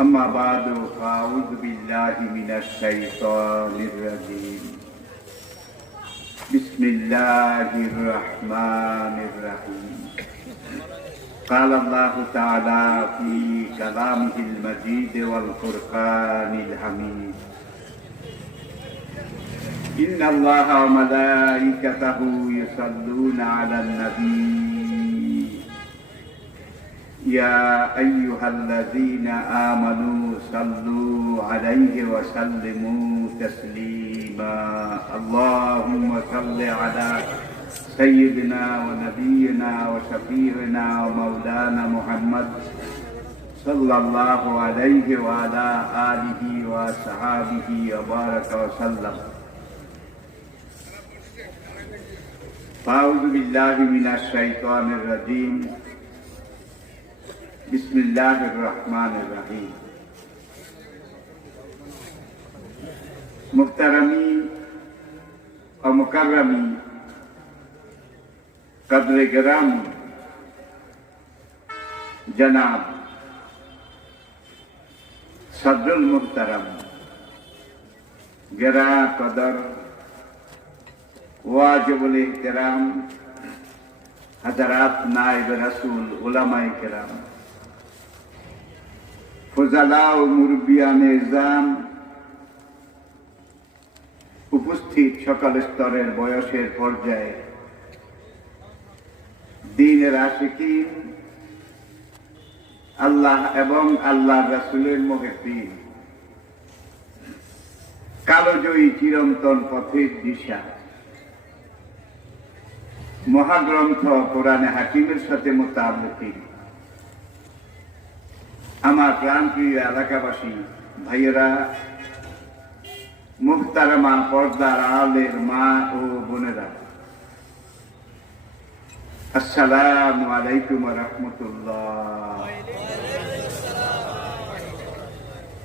أما بعد فأعوذ بالله من الشيطان الرجيم بسم الله الرحمن الرحيم قال الله تعالى في كلامه المجيد والفرقان الحميد إن الله وملائكته يصلون على النبي يا أيها الذين آمنوا صلوا عليه وسلموا تسليما اللهم صل على سيدنا ونبينا وشفيعنا ومولانا محمد صلى الله عليه وعلى آله وصحابه وبارك وسلم أعوذ بالله من الشيطان الرجيم بسم الله الرحمن الرحيم मुहतरमी और मुकर्रमी कदर गिराम जनाब सदरुल मुहतरम गिरा कदर वाजिबुल इहतराम हजरात नाइब रसूल उलमाए किराम फजला ও মুরব্বিয়ানে ইজাম উপস্থিত সকল স্তরের বয়সের পর্যায়ে দ্বীনের আশিকিন আল্লাহ এবং আল্লাহর রাসূলের মুহিব্বিন কালজয়ী চিরন্তন পথের দিশা মহাগ্রন্থ কোরআনে হাকিমের সাথে মোতাবেক আমার প্রাণপ্রিয় এলাকাবাসী ভাইয়েরা মুহতারামা পর্দার আলের মা ও বোনেরা আসসালামু আলাইকুম ওয়া রাহমাতুল্লাহ।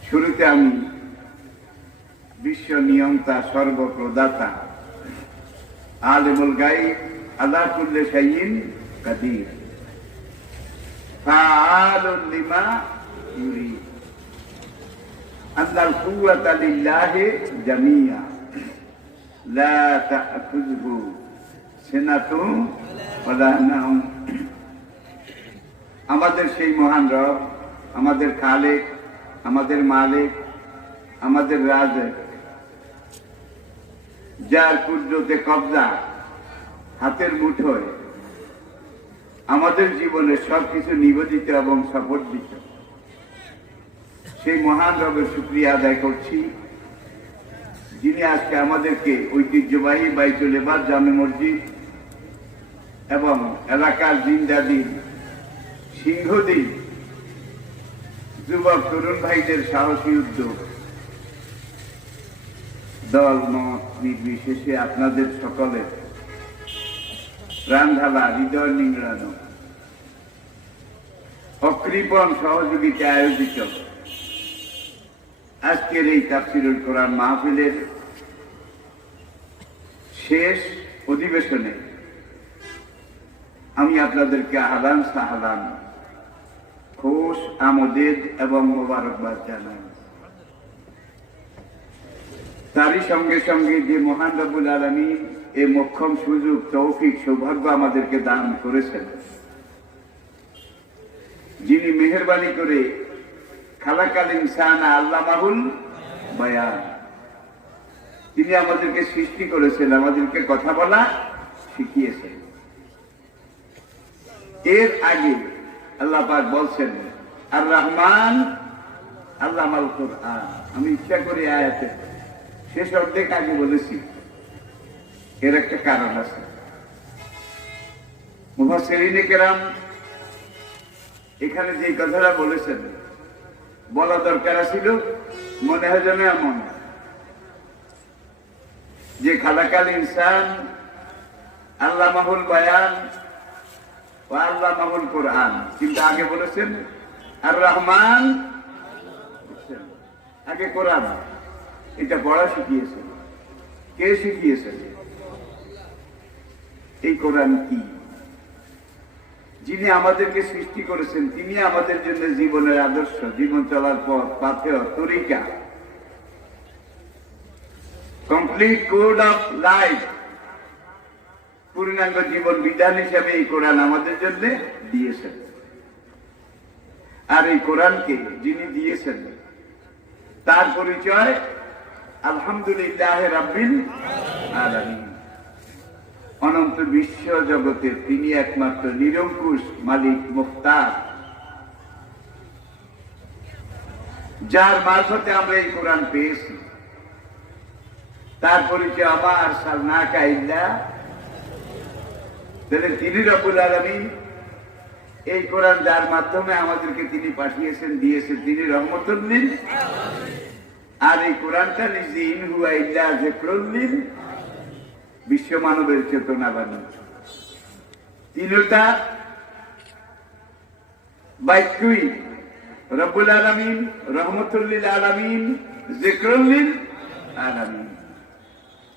শুরুতে আমি বিশ্ব নিয়ন্তা সর্বপ্রদাতা আলিমুল গায়ব আলা কুল্লি শাইইন কাদির ফাআলুন লিমা يريد أن القوة لله جميعا لا تأخذه سنة ولا نوم আমাদের সেই মহান রব আমাদের খালেক আমাদের মালিক আমাদের রাজা যার কুদরতে কবজা হাতের মুঠোয় আমাদের জীবনে সবকিছু নিবেদিত এবং সমর্পিত সেই মহান রবের শুকরিয়া আদায় করছি যিনি আজকে আমাদেরকে ঐতিহ্যবাহী বাইতুল ইবাদ জামে মসজিদ এবং এলাকার জিন্দাদিন সিংহদিন যুবক তরুণ ভাইদের সাহসী উদ্যোগ দল মত নির্বিশেষে আপনাদের সকলের প্রাণঢালা হৃদয় নিংড়ানো অকৃপণ সহযোগিতা আয়োজিত আজকের এই তাফসীরুল কোরআন মাহফিলের শেষ অধিবেশনে আমি আপনাদেরকে আহলান সাহলান খুশ আমোদেদ এবং মোবারকবাদ জানাই। তারই সঙ্গে সঙ্গে যে মহান রব্বুল আলামিন এই মোক্ষম সুযোগ তৌফিক সৌভাগ্য আমাদেরকে দান করেছেন, যিনি মেহেরবানি করে খালাকাল ইনসানা আল্লামাহুল বায়ান, তিনি আমাদেরকে সৃষ্টি করেছেন, আমাদেরকে কথা বলা শিখিয়েছেন। এর আগে আল্লাহ পাক বলছেন আর রহমান আল্লামাল কুরআন। আমি ইচ্ছা করে আয়াতে শেষ অর্ধেক আগে বলেছি, এর একটা কারণ আছে। মুফাসসিরিনে কেরাম এখানে যে কথাটা বলেছেন বলা দরকার ছিল, মনে হয় যেন এমন যে খালাকাল ইনসান আল্লামাহুল বায়ান ও আল্লামাহুল কোরআন, কিন্তু আগে বলেছেন আর রহমান, আগে কোরআন। এটা পড়া শিখিয়েছেন, কে শিখিয়েছেন? এই কোরআন কি? যিনি আমাদেরকে সৃষ্টি করেছেন তিনি আমাদের জন্য জীবনের আদর্শ, জীবন চলার পথ, পাথেয়, তরিকা, কমপ্লিট কোড অফ লাইফ, পূর্ণাঙ্গ জীবন বিধান হিসাবে এই কোরআন আমাদের জন্য দিয়েছেন। আর এই কোরআনকে যিনি দিয়েছেন তার পরিচয় আলহামদুলিল্লাহ রাব্বিল আলামিন। অনন্ত বিশ্ব জগতের তিনি একমাত্র নিরঙ্কুশ মালিক, মুখতার, যার মারফতে আমরা এই কোরআন পেয়েছি। তার পরিচয় আমার সালনাকা ইল্লা, তিনি রব্বুল আলামিন। এই কোরআন যার মাধ্যমে আমাদেরকে তিনি পাঠিয়েছেন, দিয়েছেন, তিনি রহমতুল লিল। আর এই কোরআনটা নিজে ইন হুয়া ইল্লা যিকরুল লিল, বিশ্ব মানবের চেতনা বাণী। তিনটা বাক্যই রব্বুল আলামিন, রহমতুল লিল আলামিন, যিকরুল লিল আলামিন।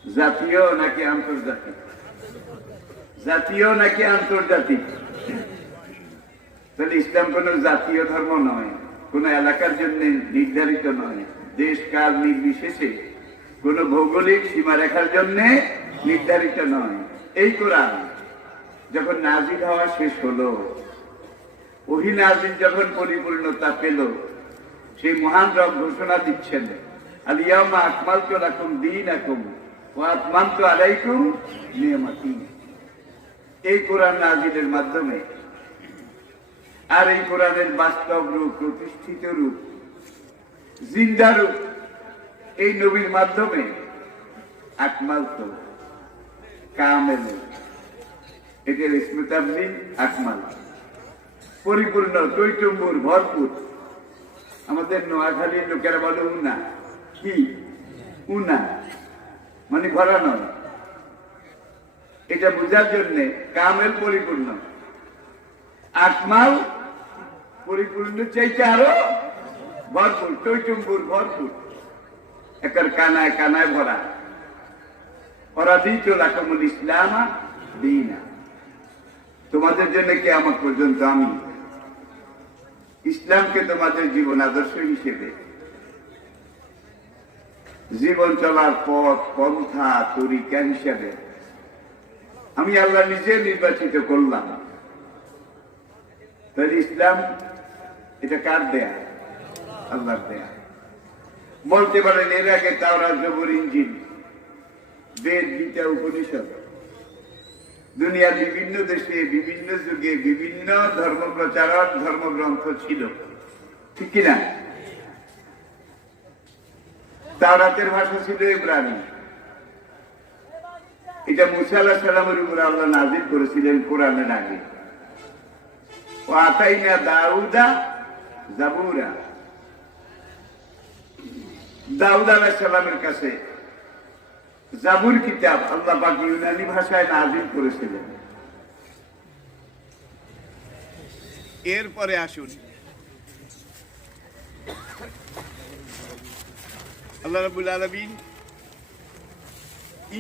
জাতীয় নাকি আন্তর্জাতিক? জাতীয় নাকি আন্তর্জাতিক? তাহলে ইসলাম কোন জাতীয় ধর্ম নয়, কোন এলাকার জন্য নির্ধারিত নয়, দেশ কাল নির্বিশেষে কোন ভৌগোলিক সীমারেখার জন্য নির্ধারিত নয়। এই কোরআন যখন নাজিল হওয়া শেষ হলো, ওহী নাজিল যখন পরিপূর্ণতা পেল, সেই মহান রব ঘোষণা দিচ্ছেন, আল ইয়াউমা আকমালতু লাকুম দীনাকুম ওয়া আতমামতু আলাইকুম নিয়ামতি। এই কোরআন নাজিলের মাধ্যমে, আর এই কোরআনের বাস্তব রূপ, প্রতিষ্ঠিত রূপ, জিন্দা রূপ এই নবীর মাধ্যমে আকমালতু, কামেল, এটার ইসমে তাবদীল আকমাল, পরিপূর্ণ, টইটম্বুর, ভরপুর। আমাদের নোয়াখালীর লোকেরা বলে উনা, কি উনা মানে ভরা নয়। এটা বোঝার জন্য কামেল পরিপূর্ণ, আকমাল পরিপূর্ণ চাইতে আরো ভরপুর, টইটম্বুর, ভরপুর, একার কানায় কানায় ভরা। অরাদিতু লাকুমুল ইসলামা দীনা, তোমাদের জন্য কিয়ামত পর্যন্ত আমি ইসলামকে তোমাদের জীবন আদর্শ হিসেবে, জীবন চলার পথ, পন্থা, তরিকা হিসেবে আমি আল্লাহ নিজে নির্বাচিত করলাম। তাহলে ইসলাম এটা কার দেয়া? আল্লাহর দেয়া। বলতে পারেন এর আগে তাওরাত, জবুর, ইনজিল, বেদ, গীতা, উপনিষদ দুনিয়ার বিভিন্ন দেশে, বিভিন্ন যুগে বিভিন্ন ধর্ম প্রচারক, ধর্মগ্রন্থ ছিল, ঠিক কিনা? তাওরাতের ভাষা ছিল ইব্রানি। এটা মুসা আলাইহিস সালামের উপর আল্লাহ নাযিল করেছিলেন কোরআনের আগে। ও আতাইনা দাউদা জাবুরা, দাউদ আলাইহিস সালামের কাছে জাবুর কিতাব আল্লাহ পাক ইউনানি ভাষায় নাযিল করেছিলেন। এরপরে আসুন আল্লাহ রাব্বুল আলামিন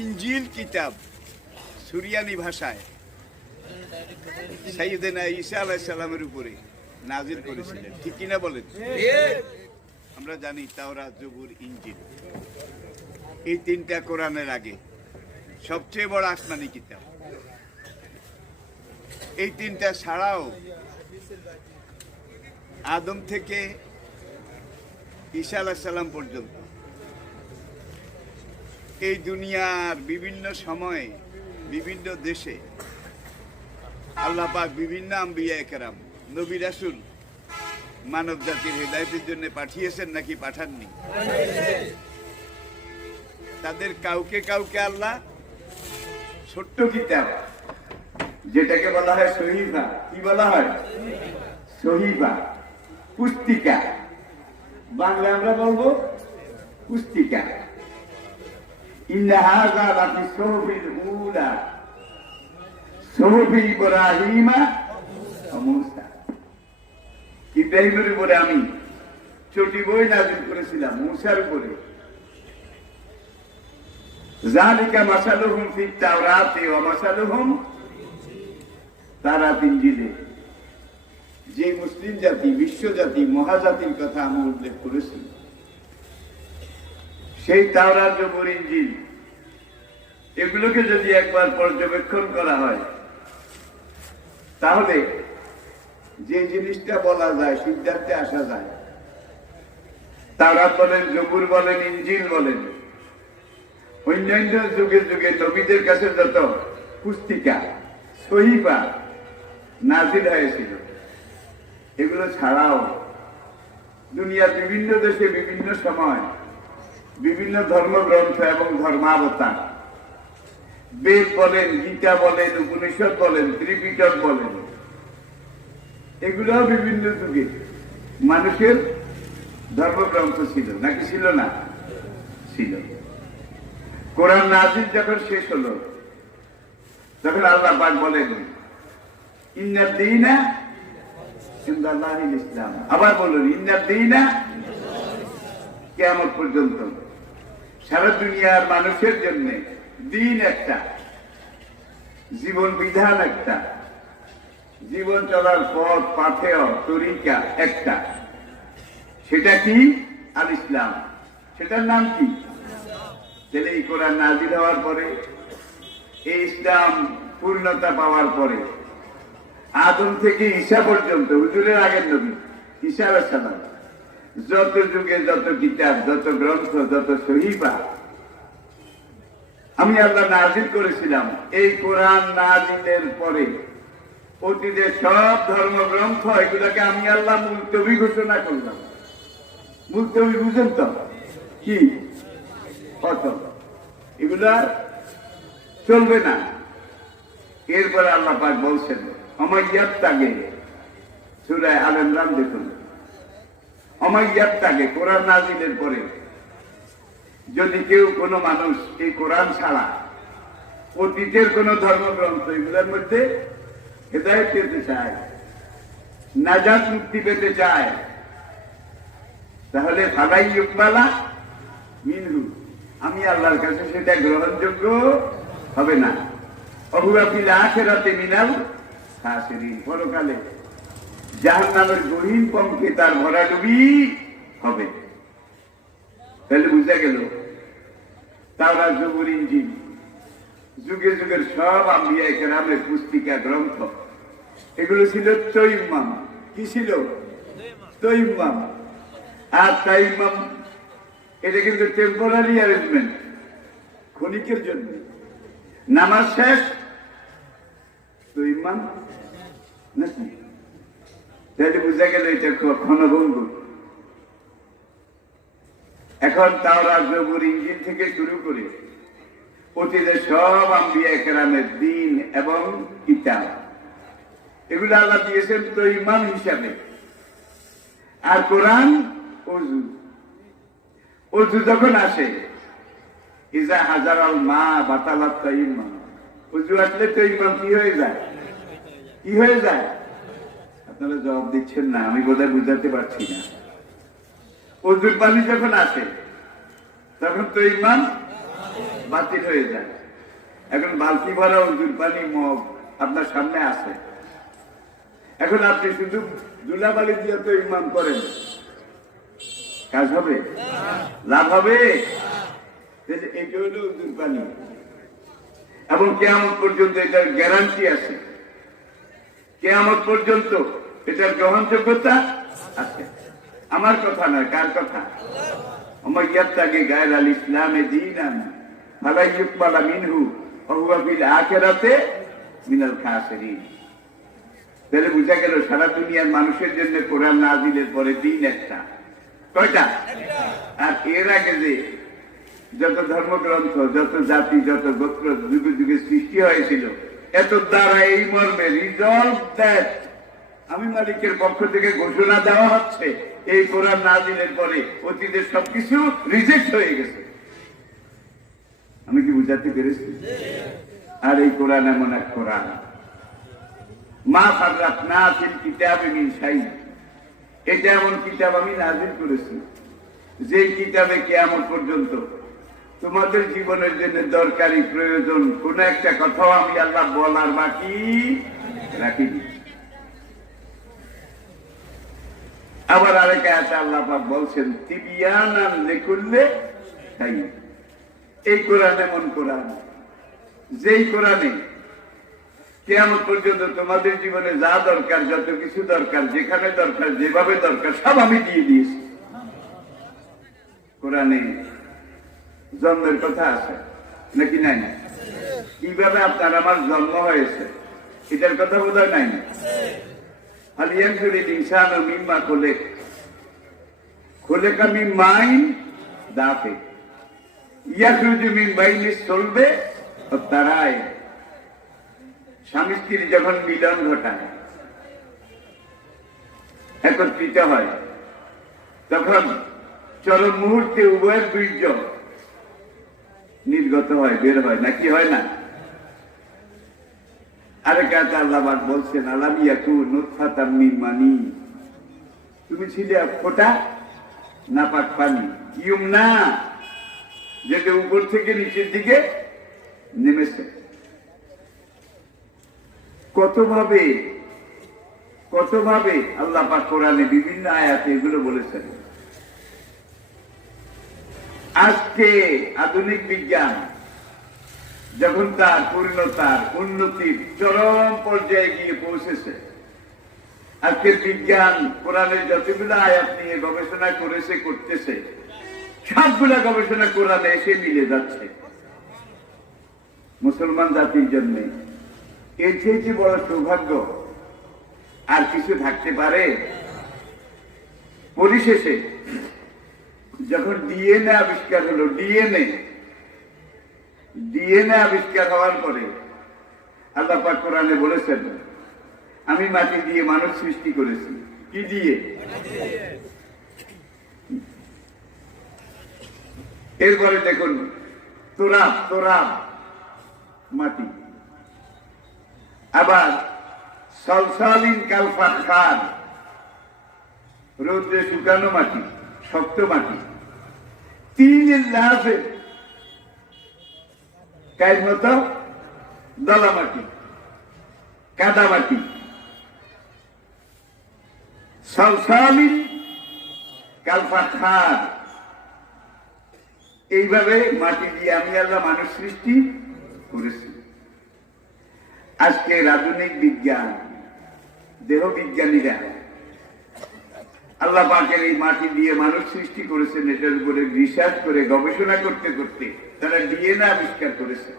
ইনজিল কিতাব সুরিয়ানি ভাষায় সাইয়্যিদানা ঈসা আলাইহিস সালামের উপরে নাযিল করেছিলেন, ঠিক কিনা বলেন? আমরা জানি তাওরাত, জবুর, ইনজিল এই তিনটা কোরআনের আগে সবচেয়ে বড় আসমানি কিতাব। এই তিনটা ছাড়াও আদম থেকে ঈসা আলাইহিস সালাম পর্যন্ত এই দুনিয়ার বিভিন্ন সময়ে, বিভিন্ন দেশে আল্লাহ পাক বিভিন্ন আম্বিয়া কেরাম, নবী রাসূল মানব জাতির হেদায়েতের জন্য পাঠিয়েছেন নাকি পাঠাননি? তাদের কাউকে কাউকে আল্লাহ ছোট্ট কিতাব, যেটাকে বলা হয় সহিফা, কি বলা হয়? সহিফা, পুস্তিকা, বাংলা আমরা বলবো পুস্তিকা। ইন্না হাযা লাফি সুহুফিল উলা সুহুফি ইব্রাহিমা ওয়া মূসা। ইব্রাহিমের উপরে আমি ছোটি বই নাযিল করেছিলাম, মূসার উপরে। যালিকা মাসালুহুম ফিত তাওরাতি ওয়া মাসালুহুম তাওরাত ইনজিলে। যে মুসলিম জাতি, বিশ্ব জাতি, মহাজাতির কথা আমি উল্লেখ করেছি, সেই তাওরাত, জবুর, ইনজিল এগুলোকে যদি একবার পর্যবেক্ষণ করা হয়, তাহলে যে জিনিসটা বলা যায়, সিদ্ধান্তে আসা যায়। তাওরাত বলেন, জবুর বলেন, ইনজিল বলেন, অন্যান্য যুগে যুগে নবীদের কাছে যত পুস্তিকা, সহিফা নাজিল হয়েছিল, এগুলো ছাড়াও দুনিয়ার বিভিন্ন দেশে বিভিন্ন সময় বিভিন্ন ধর্মগ্রন্থ এবং ধর্মাবতার, বেদ বলেন, গীতা বলেন, উপনিষদ বলেন, ত্রিপিটক বলেন, এগুলো বিভিন্ন যুগে মানুষের ধর্মগ্রন্থ ছিল নাকি ছিল না? ছিল। কোরআন নাজিল যখন শেষ হলো, তখন আল্লাহ পাক বলেন, ইন্নাদ দীনা ইনদাল্লাহিল ইসলাম। আবার বলুন, ইন্নাদ দীনা, কিয়ামত পর্যন্ত সারা দুনিয়ার মানুষের জন্য দিন একটা, জীবন বিধান একটা, জীবন চলার পথ, পাথেয়, তরিকা একটা। সেটা কি? আল ইসলাম। সেটার নাম কি? তাহলে এই কোরআন নাজিল হওয়ার পরে, এই ইসলাম পূর্ণতা পাওয়ার পরে, আদম থেকে ঈসা পর্যন্ত, হুজুরের আগের নবী ঈসা আলাইহিস সালাম, যত যুগে যত কিতাব, যত গ্রন্থ, যত সহিফা আমি আল্লাহ নাজিল করেছিলাম, এই কোরআন নাজিলের পরে অতীতে সব ধর্মগ্রন্থ, এগুলোকে আমি আল্লাহ মুলতবি ঘোষণা করলাম। মুলতবি বুঝেন তো কি? কত এগুলা চলবে না। এরপরে আল্লাহ পাক বলছেন, অমাইয়াত তাগে, সূরা আল ইমরান দেখুন, অমাইয়াত তাগে, কোরআন নাজিলের পরে যদি কেউ, কোনো মানুষ এই কোরআন ছাড়া অতীতের কোন ধর্মগ্রন্থ এগুলোর মধ্যে হেদায়েত পেতে চায়, নাজাত, মুক্তি পেতে চায়, তাহলে ফালাই ইউকবালা মিনহু, আমি আল্লাহর কাছে সেটা গ্রহণযোগ্য হবে না। অহুয়া ফিল আখিরাতি মিনাল খাসিরিন, পরকালে জাহান্নামের গহীন পঙ্কে তার ভরাডুবি হবে। তাহলে বুঝা গেল, তাওরাত, জবুর, ইনজিল যুগে যুগের সব আম্বিয়া কেরামের পুস্তিকা, গ্রন্থ, এগুলো ছিল তৈমাম। কি ছিল? তৈমাম। আর তৈমাম এটা কিন্তু টেম্পোরারি অ্যারেঞ্জমেন্ট, ক্ষণিকের জন্য। নামাজ শেষ, তৈমাম নাকি? তাহলে বুঝা গেল এটা ক্ষণভঙ্গুর। এখন তাওরাত, জবুর, ইনজিল থেকে শুরু করে অতীতের সব আম্বিয়া কেরামের দিন এবং কিতাব, এগুলো আল্লাহ দিয়েছেন তৈমাম হিসাবে। আর কোরআন অজু। অজু যখন আসে, ইজা হাজারাল মা বাতালাত তাইমাম, অজু আসলে তৈমাম কি হয়ে যায়? কি হয়ে যায়? আপনারা জবাব দিচ্ছেন না, আমি বোধহয় বুঝাতে পারছি না। অজুর পানি যখন আসে, তখন তৈমাম বাতিল হয়ে যায়। এখন বালতি ভরা অজুর পানি মগ আপনার সামনে আসে, এখন আপনি শুধু ধুলাবালি দিয়ে তৈমাম করেন, কাজ হবে? লাভ হবে? এটা হলো অজুর পানি। এবং কিয়ামত পর্যন্ত এটার গ্যারান্টি আছে, কিয়ামত পর্যন্ত এটার গ্রহণযোগ্যতা আছে। আমার কথা নয়, কার কথা? অমাইয়াত্তাগি গায়রাল ইসলামে দীনান ফালা ইউকবালা মিনহু ওয়া হুয়া ফিল আখিরাতি মিনাল খাসিরিন। তাহলে বুঝা গেল, সারা দুনিয়ার মানুষের জন্য কোরআন নাজিলের পরে দিন একটা। কয়টা? আর এর আগে যে যত ধর্মগ্রন্থ, যত জাতি, যত গোত্র যুগে যুগে সৃষ্টি হয়েছিল, এত দ্বারা এই মর্মে রিজলভ দ্যাট, আমি মালিকের পক্ষ থেকে ঘোষণা দেওয়া হচ্ছে, এই কোরআন নাজিলের পরে অতীতের সবকিছু রিজেক্ট হয়ে গেছে। আমি কি বুঝাতে পেরেছি? আর এই কোরআন এমন এক কোরআন, মা ফাররাতনা ফিল কিতাবি মিন শাই, এটা এমন কিতাব আমি নাজিল করেছি, যে কিতাবে কিয়ামত পর্যন্ত তোমাদের জীবনের জন্য দরকারি, প্রয়োজন কোন একটা কথাও আমি আল্লাহ বলার বাকি রাখিনি। আবার আরেক আয়াতে আল্লাহ পাক বলছেন তিবিয়ানান লিকুল্লি শাই। এই কোরআন এমন কোরআন, যেই কোরআনে কিয়ামত পর্যন্ত তোমাদের জীবনে যা দরকার, যত কিছু দরকার, যেখানে দরকার, যেভাবে দরকার, সব আমি দিয়ে দিয়েছি। কোরআনে জন্মের কথা আছে নাকি নাই? কিভাবে আপনার আমার জন্ম হয়েছে এটার কথা বোধহয় নাই। আলিয়ানফিরিল ইনসানু মিম্মা খুলিকা মিন মাইন দাফিক ইয়াখরুজু মিন বাইনিস সুলবি ওয়াত তারাইব। স্বামী স্ত্রী যখন মিলন ঘটায়, একত্রিত হয়, তখন চরম মুহূর্তে উভয়ের বীর্য নির্গত হয়, বের হয়, নাকি হয় না? আরেক আয়াতে আল্লাহ পাক বলছেন আলাম ইয়াকুন নুতফাতাম মিন মানি। তুমি ছিলে ফোঁটা নাপাক পানি, ইউমনা, যেটা উপর থেকে নিচের দিকে নেমেছে। কতভাবে আল্লাহ পাক কোরআনে বিভিন্ন আয়াতে এগুলো বলেছেন। আজকে আধুনিক বিজ্ঞান যখন তার পূর্ণতার উন্নতির চরম পর্যায়ে গিয়ে পৌঁছেছে, আজকে বিজ্ঞান কোরআনের যতগুলো আয়াত নিয়ে গবেষণা করেছে, করতেছে, সবগুলা গবেষণা কোরআনে এসে মিলে যাচ্ছে। মুসলমান জাতির জন্য এর চেয়ে বড় সৌভাগ্য আর কিছু থাকতে পারে? পরিশেষে যখন ডিএনএ আবিষ্কার হলো, ডিএনএ আবিষ্কার হওয়ার পরে আল্লাহ পাক কোরআনে বলেছেন আমি মাটি দিয়ে মানুষ সৃষ্টি করেছি। কি দিয়ে? এরপরে দেখুন তোরাব মাটি, আবার সলসালিন কাল ফাখখার, রৌদ্রে শুকানো মাটি, শক্ত মাটি, তিনিল লাফিব, কায়ের মতো দলা মাটি, কাদা মাটি, সলসালিন কাল ফাখখার। এইভাবে মাটি দিয়ে আমি আল্লাহ মানুষ সৃষ্টি করেছি। আজকের আধুনিক বিজ্ঞান, দেহ বিজ্ঞানীরা আল্লাহ পাকের এই মাটি দিয়ে মানুষ সৃষ্টি করেছেন, এটার উপরে রিসার্চ করে গবেষণা করতে করতে তারা ডিএনএ আবিষ্কার করেছে।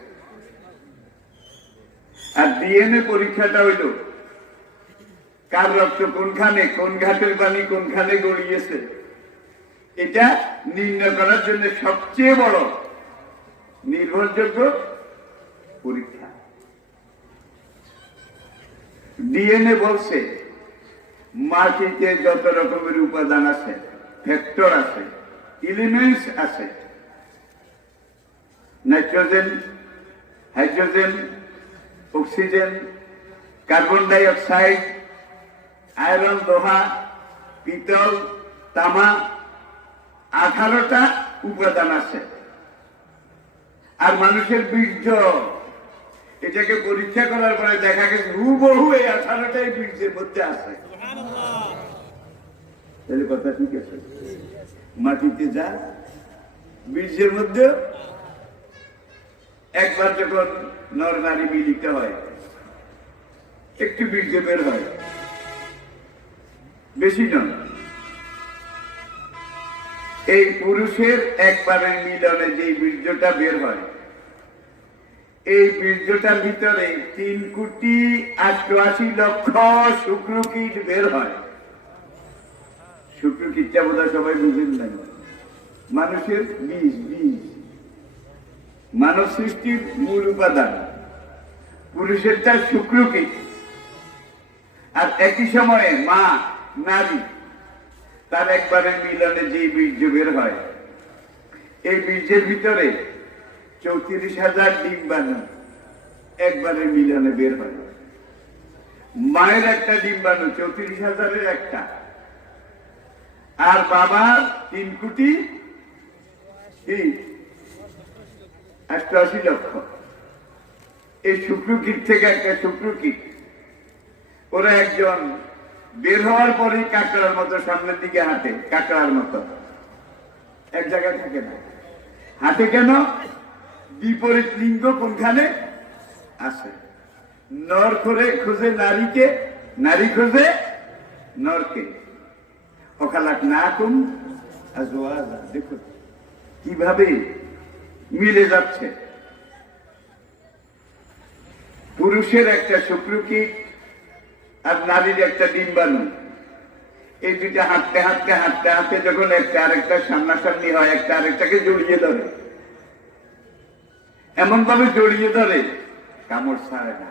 আর ডিএনএ পরীক্ষাটা হইল কার রক্ত কোনখানে, কোন ঘাটের পানি কোনখানে গড়িয়েছে, এটা নির্ণয় করার জন্য সবচেয়ে বড় নির্ভরযোগ্য পরীক্ষা। ডিএনএ বলছে মাটিতে যত রকমের উপাদান আছে, ফ্যাক্টর আছে, এলিমেন্টস আছে, nitrogen, hydrogen, oxygen, carbon die oxide, iron, লোহা, পিতল, তামা, 18টা উপাদান আছে। আর মানুষের বীর্য, এটাকে পরীক্ষা করার পরে দেখা গেছে হুবহু এই 18টাই বীর্যের মধ্যে আছে। তাহলে কথা ঠিক আছে, মাটিতে যা বীর্যের মধ্যে একবার যখন নর নারী মিলিত হয় একটু বীর্য বের হয়, বেশি নয়। এই পুরুষের একবারের মিলনে যে বীর্যটা বের হয়, এই বীর্যটার ভিতরে 3,88,00,000 শুক্রকীট বের হয়। শুক্রকীটটা বোধহয় সবাই বুঝেন না। মানুষের বীজ, মানব সৃষ্টির মূল উপাদান পুরুষেরটা শুক্রকীট। আর একই সময়ে মা নারী তার একবারের মিলনে যে বীর্য বের হয়, এই বীর্যের ভিতরে 34,000 ডিম্বাণু একবারের মিলনে বের হয়। মায়ের একটা ডিম্বাণু 34,000-এর একটা, আর বাবার 3,88,00,000। এই শুক্রকীট থেকে একটা শুক্রকীট, ওরা একজন বের হওয়ার পরেই কাঁকড়ার মতো সামনের দিকে হাঁটে, কাঁকড়ার মতো এক জায়গায় থাকে না। হাঁটে কেন? বিপরীত লিঙ্গ কোনখানে আছে। নর করে খোঁজে নারীকে, নারী খোঁজে নরকে। ওখালাক না কুম আজওয়াজা। দেখো কিভাবে মিলে যাচ্ছে। পুরুষের একটা শুক্রকীট আর নারীর একটা ডিম্বাণু, এই দুইটা হাঁটতে হাঁটতে হাঁটতে হাঁটতে যখন একটা আরেকটা সামনাসামনি হয়, একটা আরেকটাকে জড়িয়ে ধরে, এমন ভাবে জড়িয়ে ধরে কামড় ছাড়ে না।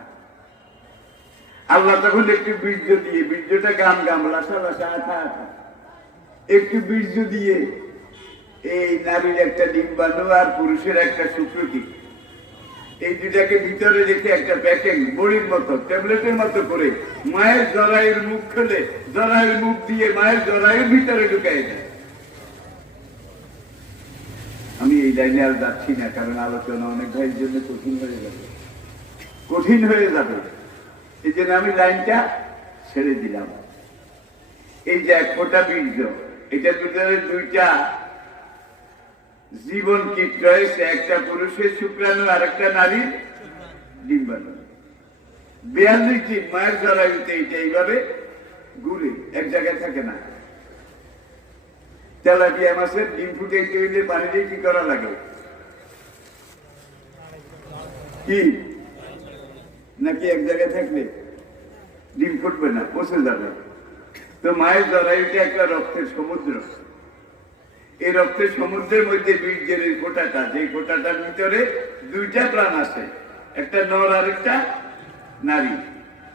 আল্লাহ তখন একটু বীর্য দিয়ে, বীর্যটা গাম গাম লাসা লাসা আঠা আঠা, একটু বীর্য দিয়ে এই নারীর একটা ডিম্বাণু আর পুরুষের একটা শুক্রকীট, এই দুটাকে ভিতরে রেখে একটা প্যাকেট বড়ির মতো ট্যাবলেটের মতো করে মায়ের জরায়ুর মুখ খুলে জরায়ুর মুখ দিয়ে মায়ের জরায়ুর ভিতরে ঢুকাই দেয়। আমি এই লাইনে আর যাচ্ছি না, কারণ আলোচনা অনেক ভাইয়ের জন্য কঠিন হয়ে যাবে, কঠিন হয়ে যাবে। এই জন্য আমি লাইনটা ছেড়ে দিলাম। এই যে এক ফোঁটা বীর্য, এটার ভিতরে দুইটা জীবন কীট রয়েছে, একটা পুরুষের শুক্রাণু আর একটা নারীর ডিম্বাণু। 42 দিন মায়ের জরায়ুতে এটা এইভাবে ঘুরে, এক জায়গায় থাকে না। তেলাপিয়া মাছের ডিম ফুটাইতে হইলে পানি দিয়ে কি করা লাগে? কি নাকি এক জায়গায় থাকলে ডিম ফুটবে না, পচে যাবে। তো মায়ের জরায়ুতে একটা রক্তের সমুদ্র, এই রক্তের সমুদ্রের মধ্যে বীর্যের এই ফোঁটাটা, যে ফোঁটাটার ভিতরে দুইটা প্রাণ আছে, একটা নর আর একটা নারী,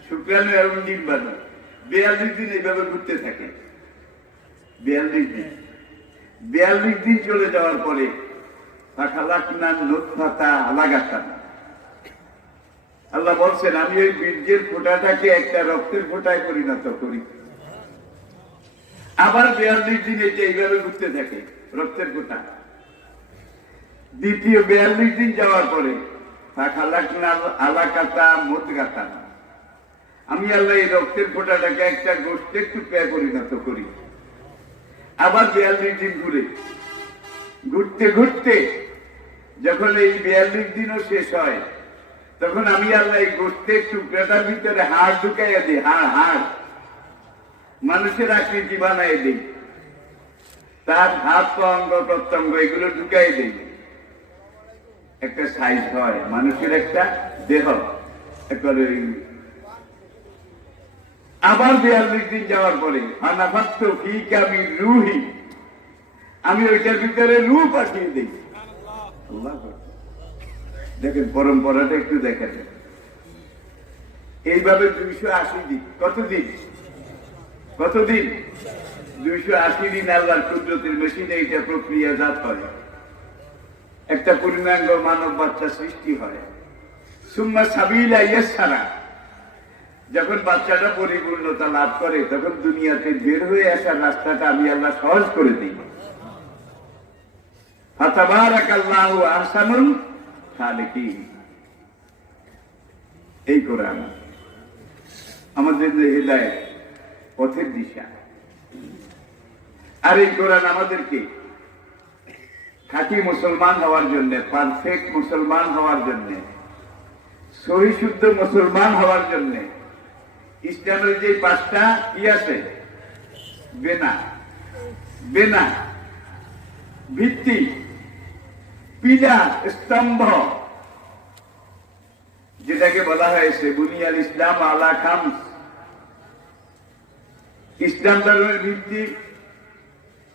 শুক্রাণু এবং ডিম্বাণু। 42 দিন এইভাবে ঘুরতে থাকে। 42 দিন, 42 দিন চলে যাওয়ার পরে আল্লাহ বলছেন, আমি ওই বীর্যের ফোঁটাটাকে একটা রক্তের ফোঁটায় পরিণত করি। আবার 42 দিন এটা এইভাবে ঘুরতে থাকে, রক্তের ফোঁটা। দ্বিতীয় 42 দিন যাওয়ার পরে আলাকাতা মুদগাতা, আমি আল্লাহ এই রক্তের ফোঁটাটাকে একটা গোষ্ঠের টুকরায় পরিণত করি। আবার 42 দিন ঘুরে, ঘুরতে ঘুরতে যখন এই 42 দিনও শেষ হয়, তখন আমি আল্লাহ এই গোষ্ঠের টুকরাটার ভিতরে হাড় ঢুকাইয়া দিই। হাড় মানুষের আকৃতি বানাই দিই, তার হাত অঙ্গ প্রত্যঙ্গ এগুলো ঢুকাই দিই, একটা সাইজ হয় মানুষের একটা দেহ। আবার 42 দিন যাওয়ার পরে রুহি, আমি ওইটার ভিতরে রূহ পাঠিয়ে দিই। দেখেন পরম্পরাটা একটু দেখেন। এইভাবে 280 দিন, কতদিন 280 দিন আল্লাহর কুদরতের মেশিনে এইটা প্রক্রিয়াজাত হয়, একটা পূর্ণাঙ্গ মানব বাচ্চা সৃষ্টি হয়। সুম্মা সাবিলা ইয়াসসারা, যখন বাচ্চাটা পরিপূর্ণতা লাভ করে, তখন দুনিয়াতে বের হয়ে আসার রাস্তাটা আমি আল্লাহ সহজ করে দিই। ফাতাবারাকাল্লাহু আহসানুল খালিকিন। এই কোরআন আমাদের হিদায়াত, পথের দিশা। আর এই কোরআন আমাদেরকে খাঁটি মুসলমান হওয়ার জন্য, পারফেক্ট মুসলমান হওয়ার জন্য, সহি শুদ্ধ মুসলমান হওয়ার জন্য ইসলামের যে 5টা কি আছে, বেনা, ভিত্তি, পিলার, স্তম্ভ, যেটাকে বলা হয়েছে বুনিয়াল ইসলাম আলা খামস। ইসলাম ধর্মের ভিত্তি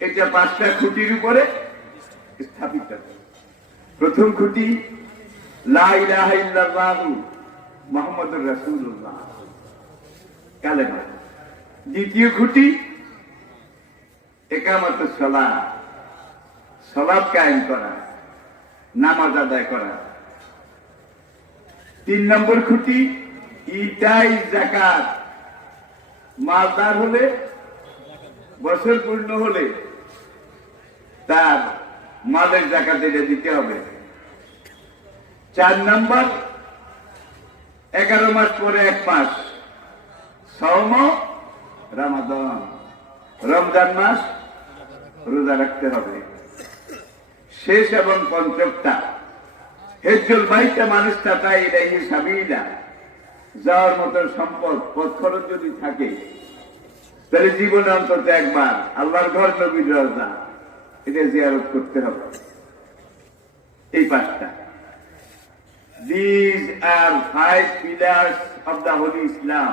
এটা 5টা খুঁটির উপরে স্থাপিত। প্রথম খুঁটি লা ইলাহা ইল্লাল্লাহু মুহাম্মাদুর রাসূলুল্লাহ, কালেমা। দ্বিতীয় খুঁটি ইকামাতুস সালাত, সালাত কায়েম করা, নামাজ আদায় করা। 3 নম্বর খুঁটি ইতাই যাকাত, মালদার হলে, বছর পূর্ণ হলে তার মালের যাকাত এটা দিতে হবে। 4 নম্বর 11 মাস পরে 1 মাস সওম রমাদান, রমজান মাস রোজা রাখতে হবে। শেষ এবং পঞ্চমটা হেজ্জুল বাইতে মানুষটা তাই ইলাইহি সাবিলা, যাওয়ার মতো সম্পদ পথ খরচ যদি থাকে তাহলে জীবনে অন্তত একবার আল্লাহর ঘর, নবীর রওজা, এটা জিয়ারত করতে হবে। এই পাঁচটা, these are 5 pillars of the holy Islam।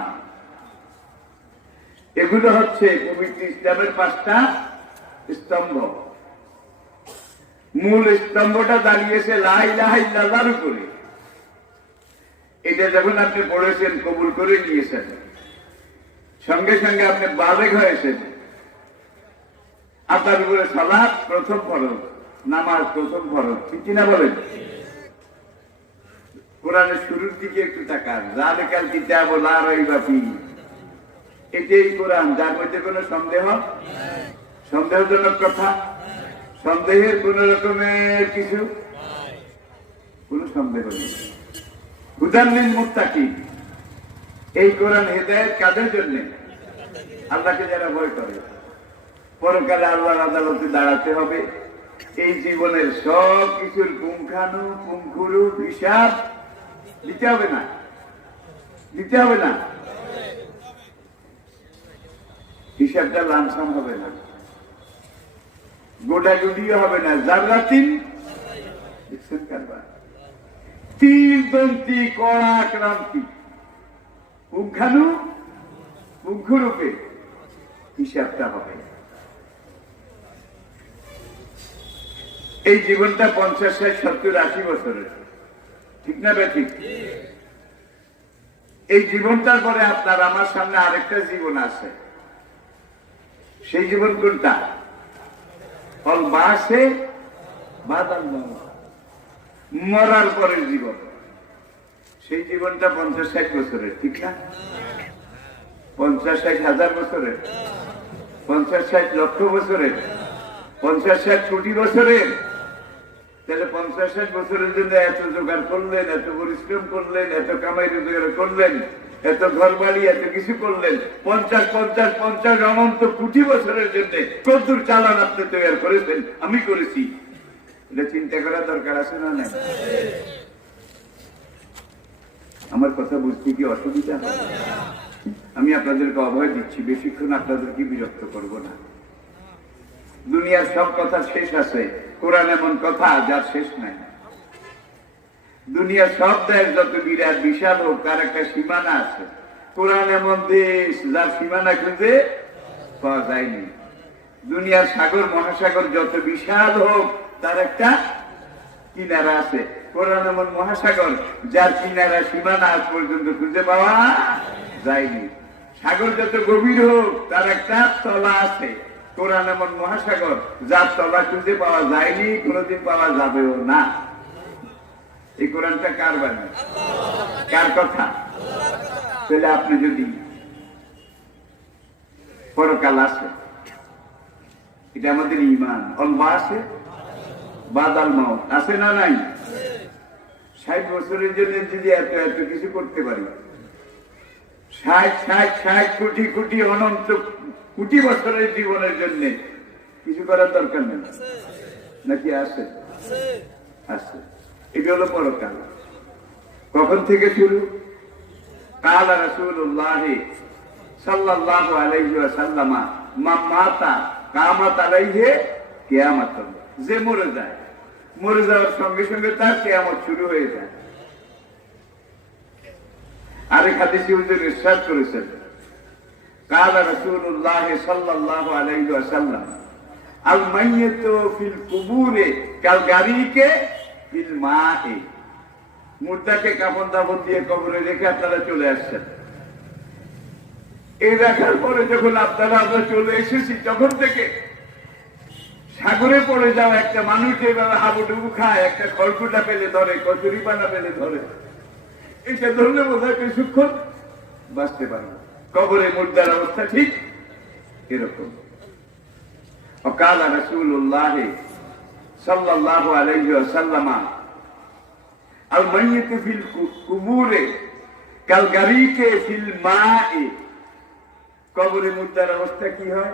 এগুলো হচ্ছে পবিত্র ইসলামের 5টা স্তম্ভ। মূল স্তম্ভটা দাঁড়িয়েছে লা ইলাহা ইল্লাল্লাহর উপরে। এটা যখন আপনি পড়েছেন, কবুল করে নিয়েছেন, সঙ্গে সঙ্গে আপনি বালেগ হয়েছেন, আপনার উপরে সালাত প্রথম ফরজ, নামাজ প্রথম ফরজ, ঠিক কিনা বলেন? কোরআনের শুরুর দিকে একটু তাকান, যালিকাল কিতাবু লা রাইবা ফীহি, এটাই কোরআন, যার মধ্যে কোনো সন্দেহজনক কথা, সন্দেহের কোন রকমের কিছু, কোন সন্দেহ নেই। হুদাল লিল মুত্তাকিন, এই কোরআন হেদায়েত কাদের জন্য? আল্লাহকে যারা ভয় করে, পরকালে আল্লাহর আদালতে দাঁড়াতে হবে। এই জীবনের সব কিছুর পুঙ্খানুপুঙ্খরূপ হিসাব দিতে হবে না? হিসাবটা লামসাম হবে না, গোটাগুটিও হবে না, জাররাতিন দেখছেন কারবার, তীর দন্তি কড়া ক্রান্তি, পুঙ্খানুপুঙ্খরূপে হিসাবটা হবে। এই জীবনটা 50, 60, 70, 80 বছরের, ঠিক না ঠিক? এই জীবনটার পরে আপনার আমার সামনে আরেকটা জীবন আছে। সেই জীবন কোনটা? মরার পরের জীবন। সেই জীবনটা 50, 60 বছরের, ঠিক না? 50, 60 হাজার বছরের, 50, 60 লক্ষ বছরের, 50, 60 কোটি বছরের। তাহলে 50, 60 বছরের জন্য এত জোগাড় করলেন, এত পরিশ্রম করলেন, এত কামাই রোজগার করলেন, এত ঘর বাড়ি, এত কিছু করলেন, 50 অনন্ত কোটি বছরের জন্য কদ্দুর চালান আপনি তৈরি করেছেন, আমি করেছি। এটা চিন্তা করার দরকার আছে না? না, আমার কথা বুঝতে কি অসুবিধা হয়? আমি আপনাদেরকে অভয় দিচ্ছি, বেশিক্ষণ আপনাদেরকে বিরক্ত করব না। দুনিয়ার সব কথা শেষ আছে, কোরআন এমন কথা যার শেষ নাই। দুনিয়ার সব দেশ যত বিরাট বিশাল হোক, তার একটা সীমানা আছে। কোরআন এমন দেশ যার সীমানা খুঁজে পাওয়া যায়নি। দুনিয়ার সাগর মহাসাগর যত বিশাল হোক, তার একটা কিনারা আছে। কোরআন এমন মহাসাগর যার কিনারা সীমানা আজ পর্যন্ত খুঁজে পাওয়া যায়নি। সাগর যত গভীর হোক, তার একটা তলা আছে। কোরআন এমন মহাসাগর যার তলা খুঁজে পাওয়া যায়নি, কোনোদিন পাওয়া যাবেও না। এই কোরআনটা কার বাণী, কার কথা? তাহলে আপনি যদি পরকাল আছে, এটা আমাদের ঈমান, আল্লাহ আছে, বাদাল মাউত আছে না নাই? 60 বছরের জন্য যদি এত এত কিছু করতে পারি, 60 কোটি কোটি অনন্ত কোটি বছরের জীবনের জন্য কিছু করার দরকার নেই নাকি? আছে, আছে। এটা হলো পরকাল। কখন থেকে শুরু? কালা রাসূলুল্লাহ সাল্লাল্লাহু আলাইহি ওয়াসাল্লাম, মান মাতা কামাত আলাইহি কিয়ামাতুন, যে মরে যায়, মরে যাওয়ার সঙ্গে সঙ্গে তার কিয়ামত শুরু হয়ে যায়। আরেক হাদিসে হুজুর ইরশাদ করেছেন, কালা রাসূলুল্লাহ সাল্লাল্লাহু আলাইহি ওয়াসাল্লাম, আল মাইয়িতু ফিল কুবুরে কাল গারিকে ফিল মায়ে। মুর্দাকে কাফন দাফন দিয়ে কবরে রেখে আপনারা চলে আসছেন। এই রাখার পরে যখন আমরা চলে এসেছি, তখন থেকে সাগরে পড়ে যাওয়া একটা মানুষ যেভাবে হাবুডুবু খায়, একটা খড়কুটা পেলে ধরে, কচুরি পানা পেলে ধরে, এটা ধরলে বোধ হয় কিছুক্ষণ বাঁচতে পারবে। কবরে মুর্দার অবস্থা ঠিক এরকম। وقال رسول الله صلى الله عليه وسلم الميت في القبور كالغريق في الماء। কবরে মুর্দার অবস্থা কি হয়?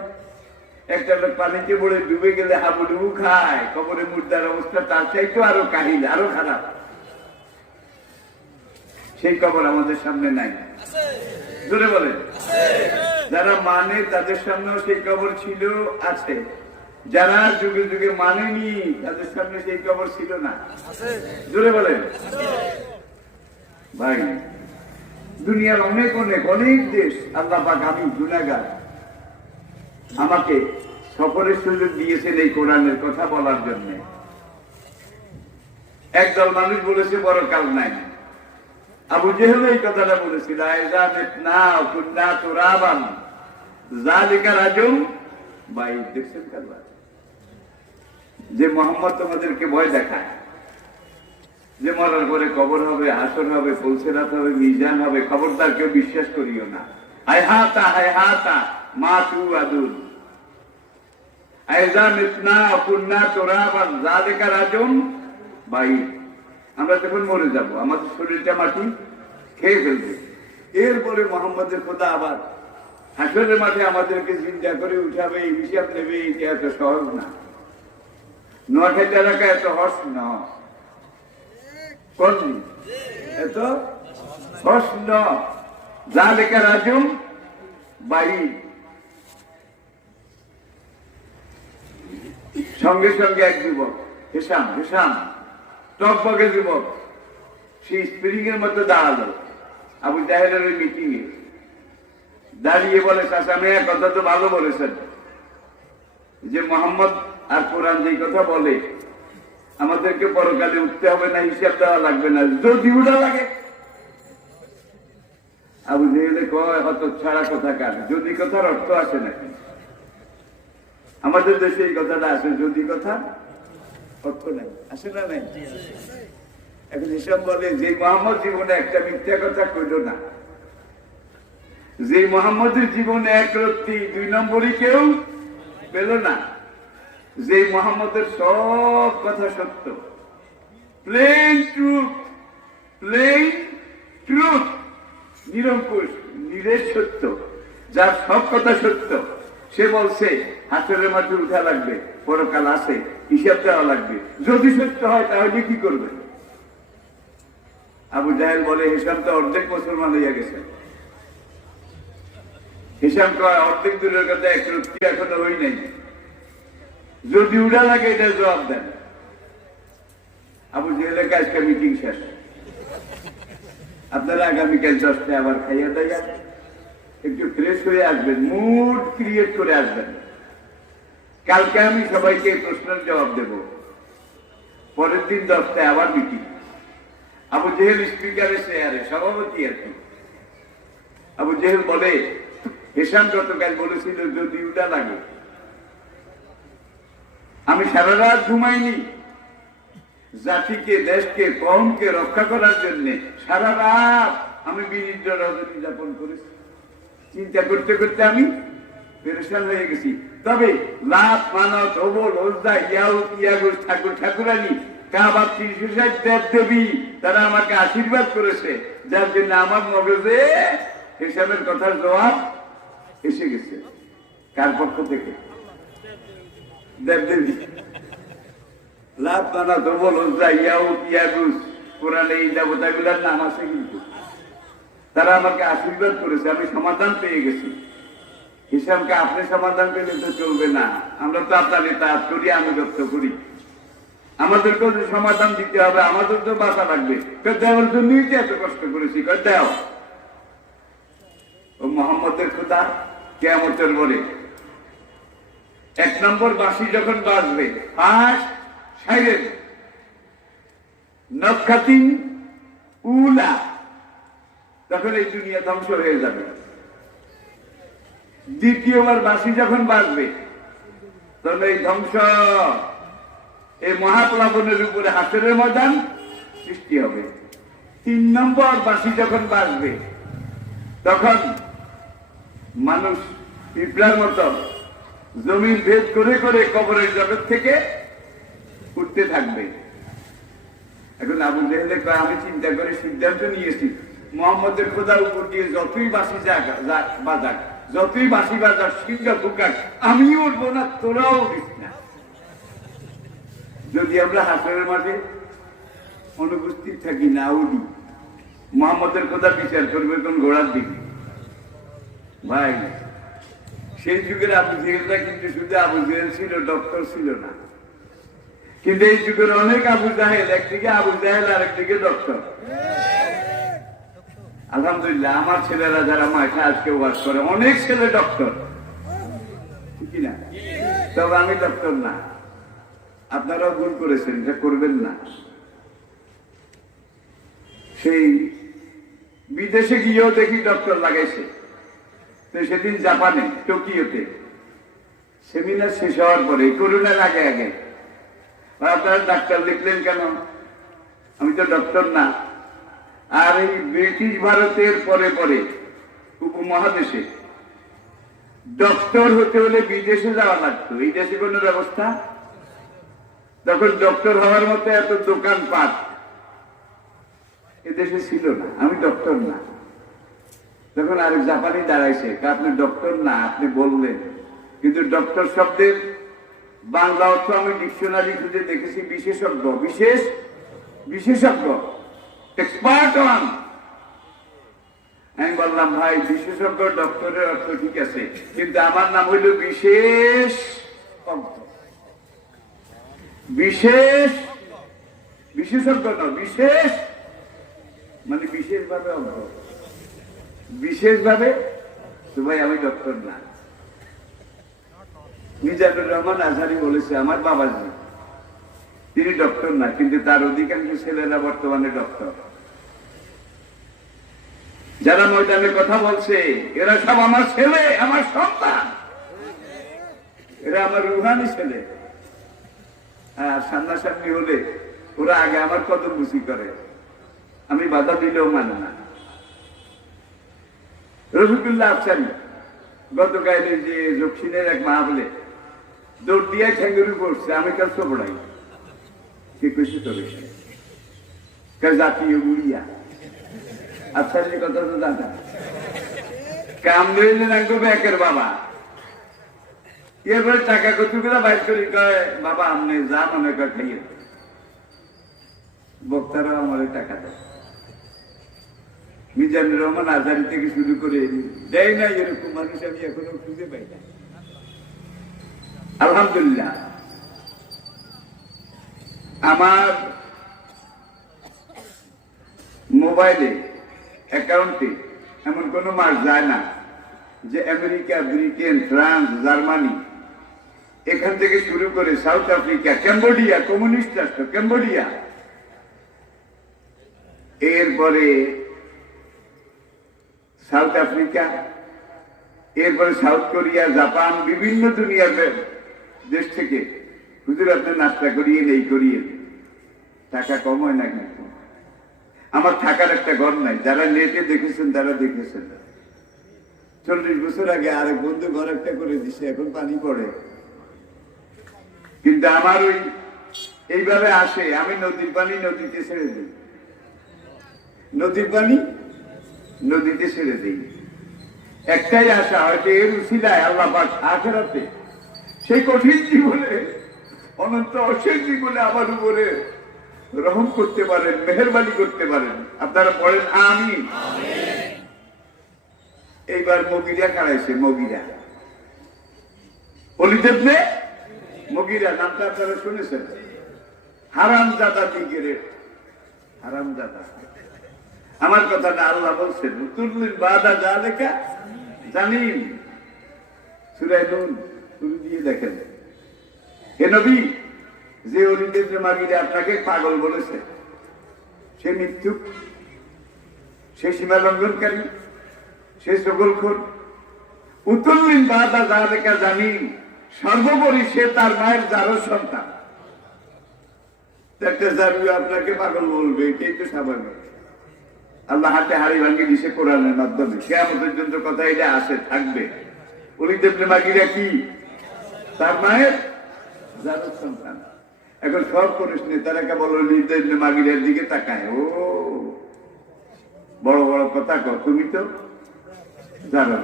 একটা লোক পানিতে পড়ে ডুবে গেলে হাবুডুবু খায়, কবরে মুর্দার অবস্থা তার চাইতে আরো কাহিল, আরো খারাপ। সেই কবর আমাদের সামনে নাই, জোরে বলেন। যারা মানে তাদের সামনেও সেই কবর ছিল, আছে। যারা যুগে যুগে মানেনি তাদের সামনে সেই কবর ছিল না, জোরে বলেন। ভাই, দুনিয়ার অনেক অনেক অনেক দেশ আল্লাহ পাক, আমি গুনাহগার, আমাকে সফরের সুযোগ দিয়েছেন এই কোরআনের কথা বলার জন্য। একদল মানুষ বলেছে পরকাল নাই। আবু জেহেল এই কথাটা বলেছিল, ভাই দেখছেন কারবার যে মোহাম্মদ তোমাদেরকে ভয় দেখায় যে মরার পরে কবর হবে, হাসর হবে, ফুলসেরাত হবে, মিজান হবে। খবরদার কেউ বিশ্বাস করিও না। হায় হাতা মা তু আদুল ভাই, আমরা যখন মরে যাব আমাদের শরীরটা মাটি খেয়ে ফেলবে। এরপরে মোহাম্মদের খোদা আবার হাসরের মাঠে আমাদেরকে চিন্তা করে উঠাবে, এই হিসাব নেবে। এটা এত সহজ না। নোয়াখালী এলাকা এত হস না, এত হস না। যা লেখা রাজুম ভাই, সঙ্গে সঙ্গে এক যুবক হেসাম টকবকে যুবক, সেই স্প্রিং এর মতো দাঁড়ালো আবু জাহেলের ওই মিটিং এ দাঁড়িয়ে বলে, চাচা মেয়া কথা তো ভালো বলেছেন যে মোহাম্মদ আর কোরআন যে কথা বলে আমাদেরকে পরকালে উঠতে হবে না, হিসাব দেওয়া লাগবে না, যদি উঠা লাগে। আবু জাহেলে কয়, হত ছাড়া কথা কার, যদি কথার অর্থ আছে নাকি? আমাদের দেশে এই কথাটা আছে, যদি কথা অর্থ নাই, আসে না নাই? এখন হিসাব বলে যে মোহাম্মদ জীবনে একটা মিথ্যা কথা কইল না, যে মোহাম্মদের জীবনে এক রত্তি 2 নম্বরই কেউ পেল না, যে মোহাম্মদের সব কথা সত্য, প্লেন ট্রুথ, নিরঙ্কুশ নিরেট সত্য, যার সব কথা সত্য, সে বলছে হাসরের মাঠে উঠা লাগবে, পরকাল আছে, হিসাব দেওয়া লাগবে। যদি সত্য হয় তাহলে কি করবে? আবু জাহেল বলে, হিসাব তো অর্ধেক মুসলমান হইয়া গেছে। হিসাব কয় অর্ধেক দূরের কথা, এক রত্তি এখনো হই নাই, যদি উড়া লাগে এটা জবাব দেন। আবু জাহেলের কাজটা মিটিং শেষ, আপনারা আগামীকাল 10টায় আবার খাইয়া দাইয়া একটু ফ্রেশ হয়ে আসবেন, মুড ক্রিয়েট করে আসবেন। কালকে আমি সবাইকে প্রশ্নের জবাব দেব, পরের দিন 10টায় আবার মিটিং। আবু জেহেল স্পিকারের চেয়ারে, সভাপতি আর কি। আবু জেহেল বলে, হেসাম গতকাল বলেছিল যদি উঠা লাগে। আমি সারা রাত ঘুমাইনি, জাতিকে, দেশকে, কওমকে রক্ষা করার জন্য সারা রাত আমি বিনিদ্র রজনী যাপন করেছি। চিন্তা করতে করতে আমি পেরেশান হয়ে গেছি। তবে লাভ, মানত, ওবল, ওজদা, ইয়াউত, ইয়াগুস, ঠাকুরানি, কাবা, 360 দেবদেবী, তারা আমাকে আশীর্বাদ করেছে, যার জন্য আমার মগজে হিসাবের কথার জবাব এসে গেছে। কার পক্ষ থেকে? দেবদেবী। লাভ, মানত, ওবল, ওজদা, ইয়াউত, ইয়াগুস, কোরআনে এই দেবতাগুলোর নাম আছে, কিন্তু তারা আমাকে আশীর্বাদ করেছে, আমি সমাধান পেয়ে গেছি। হিসাবকে আপনি সমাধান পেলে তো চলবে না, আমরা তো আপনার ইতাআত করি, আনুগত্য করি, আমাদেরকেও যে সমাধান দিতে হবে, আমাদের তো বাঁচা লাগবে। দেওয়ার জন্যই যে এত কষ্ট করেছি, দেও। ও মোহাম্মদের খোদা কিয়ামতের পরে 1 নম্বর বাঁশি যখন বাজবে, ফার্স্ট সাইরেন নক্ষাতিন উলা, তখন এই দুনিয়া ধ্বংস হয়ে যাবে। দ্বিতীয়বার বাঁশি যখন বাজবে, তখন এই ধ্বংস, এই মহাপ্লাবনের উপরে হাসরের ময়দান সৃষ্টি হবে। 3 নম্বর বাঁশি যখন বাজবে, তখন মানুষ পিঁপড়ার মতো জমিন ভেদ করে করে কবরের জগৎ থেকে উঠতে থাকবে। এখন আবু জেহেল কয়, আমি চিন্তা করে সিদ্ধান্ত নিয়েছি, মোহাম্মদের খোদার উপর দিয়ে যতই বাঁশি বাজাক, যতই বাসি বাজার সিংহা ফুকাক, আমিও উঠবো না, তোরাও উঠিস না। যদি আমরা হাসরের মাঠে অনুপস্থিত থাকি, না উঠি, মোহাম্মদের কথা বিচার করবে কোন ঘোড়ার দিকে? ভাই, সেই যুগের আবু জেহেলরা কিন্তু শুধু আবু জেহেল ছিল, ডক্টর ছিল না। কিন্তু এই যুগের অনেক আবু জাহেল, একদিকে আবু জাহেল আর একদিকে ডক্টর। আলহামদুলিল্লাহ, আমার ছেলেরা যারা মাঠে আজকে ওয়াজ করে, অনেক ছেলে ডক্টর, ঠিক না? তবে আমি ডক্টর না। আপনারাও ভুল করেছেন, এটা করবেন না। সেই বিদেশে গিয়েও দেখি ডক্টর লাগাইছে। তো সেদিন জাপানে টোকিওতে সেমিনার শেষ হওয়ার পরে, করোনার আগে আগে, আপনারা ডাক্তার লিখলেন কেন? আমি তো ডক্টর না। আর এই ব্রিটিশ ভারতের পরে পরে উপমহাদেশে ডক্টর হতে হলে বিদেশে যাওয়া লাগতো। এই দেশে কোনো ব্যবস্থা, তখন ডক্টর হওয়ার মতো এত দোকানপাট এদেশে ছিল না। আমি ডক্টর না। তখন আরেক জাপানি দাঁড়াইছে, আপনি ডক্টর না, আপনি বললেন। কিন্তু ডক্টর শব্দের বাংলা অর্থ আমি ডিকশনারি খুঁজে দেখেছি বিশেষজ্ঞ, বিশেষজ্ঞ, এক্সপার্ট ওয়ান। আমি বললাম, ভাই বিশেষজ্ঞ ডক্টরের অর্থ ঠিক আছে, কিন্তু আমার নাম হইল বিশেষ বিশেষজ্ঞ না, বিশেষ মানে বিশেষভাবে অজ্ঞ, বিশেষভাবে। তো ভাই আমি ডক্টর না। মিজানুর রহমান আজহারি বলেছে, আমার বাবাজি, তিনি ডক্টর না, কিন্তু তার অধিকাংশ ছেলেরা বর্তমানে ডক্টর। যারা ময়দানে কথা বলছে, এরা সব আমার ছেলে, আমার সন্তান, এরা আমার রুহানি ছেলে। আর সামনাসামনি হলে ওরা আগে আমার কদম বুঝি করে, আমি বাধা দিলেও মানে না। রফিকুল্লাহ আফসারি গতকালে যে দক্ষিণের এক মাহফিলে দৌড় দিয়ে ঠেঙ্গুরি পড়ছে, আমি কাল চোপড়াই কে কইছে তবে জাতীয় গুড়িয়া। আফসারির কথা তো জানা, কাম লইলেন ব্যাকের বাবা। এরপরে টাকা কতগুলো বাইর করি, কয় বাবা আপনি যা মনে কর খাইয়ে। বক্তারা আমার টাকা দেয়। মিজানুর রহমান আজহারি থেকে শুরু করে দেয় না, এরকম মানুষ আমি এখনো খুঁজে পাই না। আলহামদুলিল্লাহ, আমার মোবাইলে অ্যাকাউন্টে এমন কোন মাস যায় না যে আমেরিকা, ব্রিটেন, ফ্রান্স, জার্মানি, এখান থেকে শুরু করে সাউথ আফ্রিকা, ক্যাম্বোডিয়া, কমিউনিস্ট রাষ্ট্র ক্যাম্বোডিয়া, এরপরে সাউথ আফ্রিকা, এরপরে সাউথ কোরিয়া, জাপান, বিভিন্ন দুনিয়ার দেশ থেকে হুজুর আপনি নাস্তা করিয়ে এই করিয়ে। টাকা কম হয় না কিন্তু। আমার থাকার একটা ঘর নাই, যারা নেটে দেখেছেন তারা দেখেছেন। 40 বছর আগে আরেক বন্ধু ঘর একটা করে দিছে, এখন পানি পড়ে। কিন্তু আমার ওই এইভাবে আসে, আমি নদীর পানি নদীতে ছেড়ে দিই, নদীর পানি নদীতে ছেড়ে দিই। একটাই আশা, হয়তো এর উসিলায় আল্লাহ পাক আখিরাতে সেই কঠিন জীবনে, অনন্ত অশেষ জীবনে আমার উপরে রহম করতে পারেন, মেহেরবানি করতে পারেন। আপনারা পড়েন আমিন। এইবার মগিরা কাড়াইছে, মগিরা অলিদেবনে মগিরা নামটা আপনারা শুনেছেন? হারামজাদা দিগের হারামজাদা। আমার কথা না, আল্লাহ বলছেন তুল্লিন বাদা যা লেখা জানিন, সূরা নূন শুরু দিয়ে দেখেন। হে নবী, যে অলিদেবনে মাগিরা আপনাকে পাগল বলেছে, সে মিথ্যুক, সে সীমা লঙ্ঘনকারী, সে সকলখোর। উতুল্লিন বাদা যা লেখা জানিন, সর্বোপরি সে তার মায়ের জারো সন্তান। একটা জারু আপনাকে পাগল বলবে, এটাই তো স্বাভাবিক। আল্লাহ হাতে হাড়ি ভাঙিয়ে দিছে কোরআনের মাধ্যমে। কিয়ামত পর্যন্ত কথা এটা আসে, থাকবে। অলিদেবনে মাগিরা কি? তার মায়ের জারো সন্তান। এখন সব করিস নি, তারা কেবল অলিদেবনে মাগিরার দিকে তাকায়। ও বড় বড় কথা কর, তুমি তো জানো।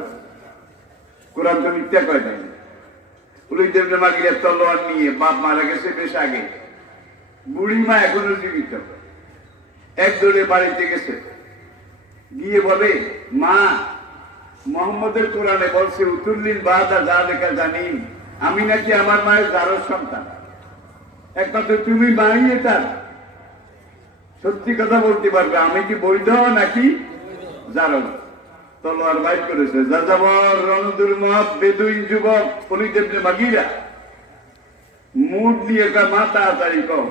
কোরআন তো মিথ্যা কয় নাই। উলিদ ইবনে মাগিরা তলোয়ার নিয়ে, বাপ মারা গেছে বেশ আগে, বুড়ি মা এখনো জীবিত, এক দৌড়ে বাড়িতে গেছে, গিয়ে বলে, মা মোহাম্মদের কোরআনে বলছে উতুল্লিন বাদা যালিকা জানিন, আমি নাকি আমার মায়ের জারজ সন্তান, একমাত্র তুমি মাই এটা, সত্যি কথা বলতে পারবে আমি কি বৈধ নাকি জারজ? তলোয়ার বাইর করেছে, যাযাবর রণদুর্মত বেদুইন যুবক উলিদ ইবনে মাগিরা মুড নিয়ে মা তাড়াতাড়ি কও,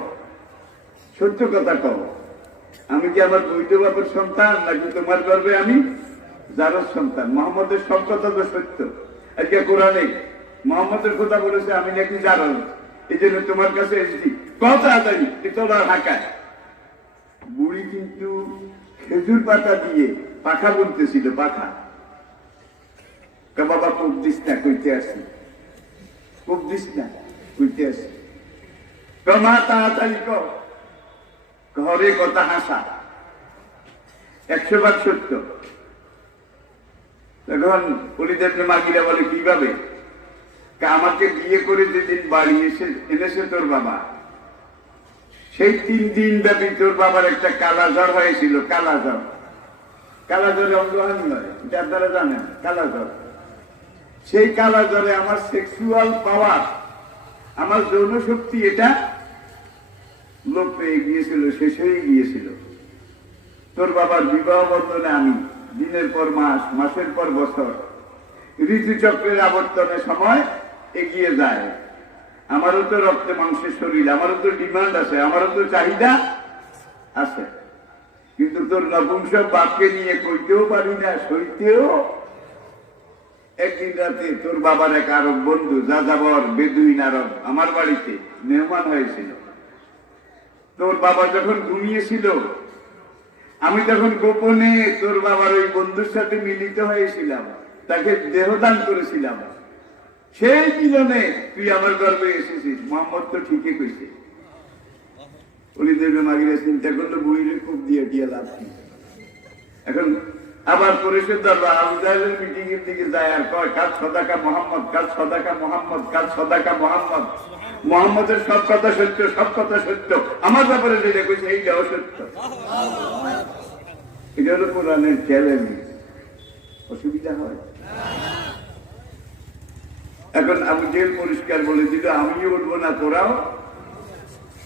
সত্য কথা কও, আমি কি আমার বৈধ বাপের সন্তান নাকি তোমার গর্বে আমি জারজ সন্তান? মোহাম্মদের সব কথা তো সত্য। আজকে কোরআনে মোহাম্মদের কথা বলেছে আমি নাকি জারজ, এই জন্য তোমার কাছে এসেছি, কথা তাড়াতাড়ি তলোয়ার হাঁকায়। বুড়ি কিন্তু খেজুর পাতা দিয়ে পাখা বুনতেছিল, পাখা। বাবা কোপ দিস না, কইতে আসি, কোপ দিস না, কইতে আসি, মা তাড়াতাড়ি কর, ঘরে কথা হাসা 100 ভাগ সত্য। তখন উলিদ ইবনে মাগিরা বলে, কিভাবে? আমাকে বিয়ে করে যেদিন বাড়ি এনেছে তোর বাবা, সেই 3 দিন ব্যাপী তোর বাবার একটা কালা জ্বর হয়েছিল। কালা জ্বর, কালা জ্বরে অঙ্গহানি হয়, এটা আপনারা জানেন, কালা জ্বর। সেই কালা জ্বরে আমার সেক্সুয়াল পাওয়ার, আমার যৌন শক্তি এটা লোপ পেয়ে গিয়েছিল, শেষ হয়ে গিয়েছিল। তোর বাবার বিবাহ বন্ধনে আমি দিনের পর মাস, মাসের পর বছর, ঋতুচক্রের আবর্তনের সময় এগিয়ে যায়। আমারও তো রক্তে মাংসের শরীর, আমারও তো ডিমান্ড আছে, আমারও তো চাহিদা আছে, কিন্তু তোর নপুংসক বাপকে নিয়ে কইতেও পারি না, সইতেও। একদিন রাতে তোর বাবার এক আরব বন্ধু যাযাবর বেদুইন আরব আমার বাড়িতে মেহমান হয়েছিল। তোর বাবা যখন ঘুমিয়েছিল, আমি তখন গোপনে তোর বাবার ওই বন্ধুর সাথে মিলিত হয়েছিলাম, তাকে দেহদান করেছিলাম। সেই মিলনে তুই আমার গর্বে এসেছিস। মোহাম্মদ তো ঠিকই কইছে। উলিদ ইবনে মাগিরা চিন্তা করলো, বুড়িরে খুব দিয়ে দিয়ে লাভ কি। এখন আবার পরিষদ দরবার আবু জাহেলের মিটিং এর দিকে যায় আর কয়, কাল সদাকা মোহাম্মদ, কাল সদাকা মোহাম্মদ, কাল সদাকা মোহাম্মদ। মোহাম্মদের সব কথা সত্য, সব কথা সত্য, আমার ব্যাপারে যেটা কইছে এইটাও সত্য। এটা হলো কোরআনের চ্যালেঞ্জ। অসুবিধা হয়? এখন আবু জেল পরিষ্কার বলে দিল, আমিও উঠবো না, তোরাও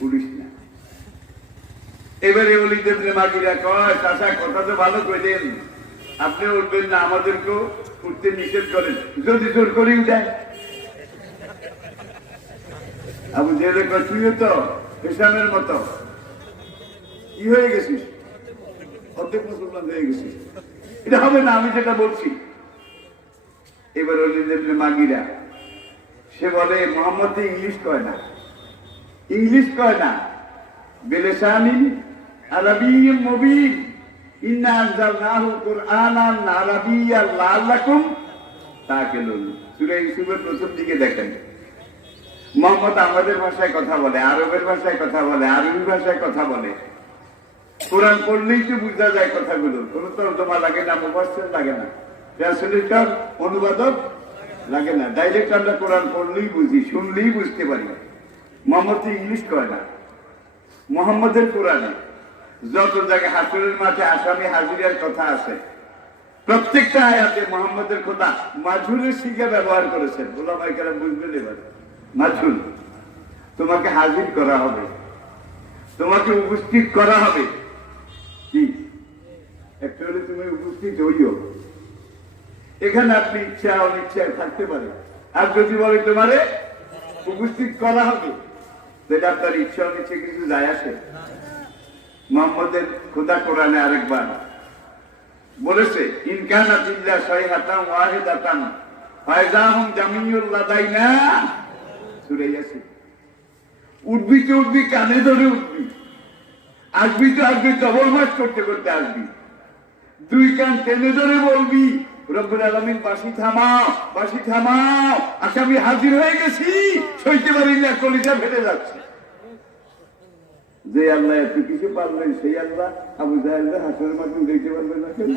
উঠিস না। এবারে উলিদ ইবনে মাগিরা কয়, চাচা কথা তো ভালো কইলেন, আপনি উঠবেন না, আমাদেরকেও উঠতে নিষেধ করেন, যদি জোর করেই দেয়। আবু জেলে কয়, তুইও তো হিসামের মতো কি হয়ে গেছিস, অর্ধেক মুসলমান হয়ে গেছিস, এটা হবে না, আমি যেটা বলছি। এবার উলিদ ইবনে মাগিরা সে বলে, মোহাম্মদ ইংলিশ কয় না, ইংলিশ কয় না, বিলিসানিন আরাবিয়্যিন মুবিন, ইন্না আনজালনাহু কুরআনান আরাবিয়্যান লাআল্লাকুম তাকিলুন। সূরা ইউসুফের প্রথম দিকে দেখেন, মোহাম্মদ আমাদের ভাষায় কথা বলে, আরবের ভাষায় কথা বলে, আরবি ভাষায় কথা বলে। কোরআন পড়লেই তো বুঝা যায় কথাগুলো, কোনো তর্জমা লাগে না, মুফাসসির লাগে না, ট্রান্সলেটর অনুবাদক লাগে না, ডাইরেক্ট আমরা কোরআন পড়লেই বুঝি, শুনলেই বুঝতে পারি। মোহাম্মদ ইংলিশ কয় না। মোহাম্মদের কোরআনে যত জায়গায় হাসরের মাঠে আসামি হাজিরার কথা আছে, প্রত্যেকটা আয়াতে মোহাম্মদের কথা মাঝুলের শিখে ব্যবহার করেছেন। ওলামায়ে কেরাম বুঝবেন এবার, মাঝুল, তোমাকে হাজির করা হবে, তোমাকে উপস্থিত করা হবে। কি একটা হলে তুমি উপস্থিত হইও, এখানে আপনি ইচ্ছা অনিচ্ছায় থাকতে পারে, আর যদি বলে তোমারে উপস্থিত করা হবে, সেটা আপনার ইচ্ছা অনিচ্ছা কিছু যায় আসে। মোহাম্মদের খোদা কোরআনে আরেকবার বলেছে, ইনকানাত ইল্লা সাইহাতান ওয়াহিদাতান ফাইজাহুম জামিউল লাদাইনা। সূরা ইয়াসিন। উঠবি তো উঠবি, কানে ধরে উঠবি, আসবি তো আসবি, ডবল মাস করতে করতে আসবি, 2 কান টেনে ধরে বলবি, রব্বুল আলামিন বাঁশি থামাও, বাঁশি থামাও, আসামি হাজির হয়ে গেছি, সইতে পারি না, কলিজা ফেটে যাচ্ছে। যে আল্লাহ এত কিছু পারলেন, সেই আল্লাহ আবু জাহেলকে হাসরের মাধ্যমে দেখতে পারবেন না কেন?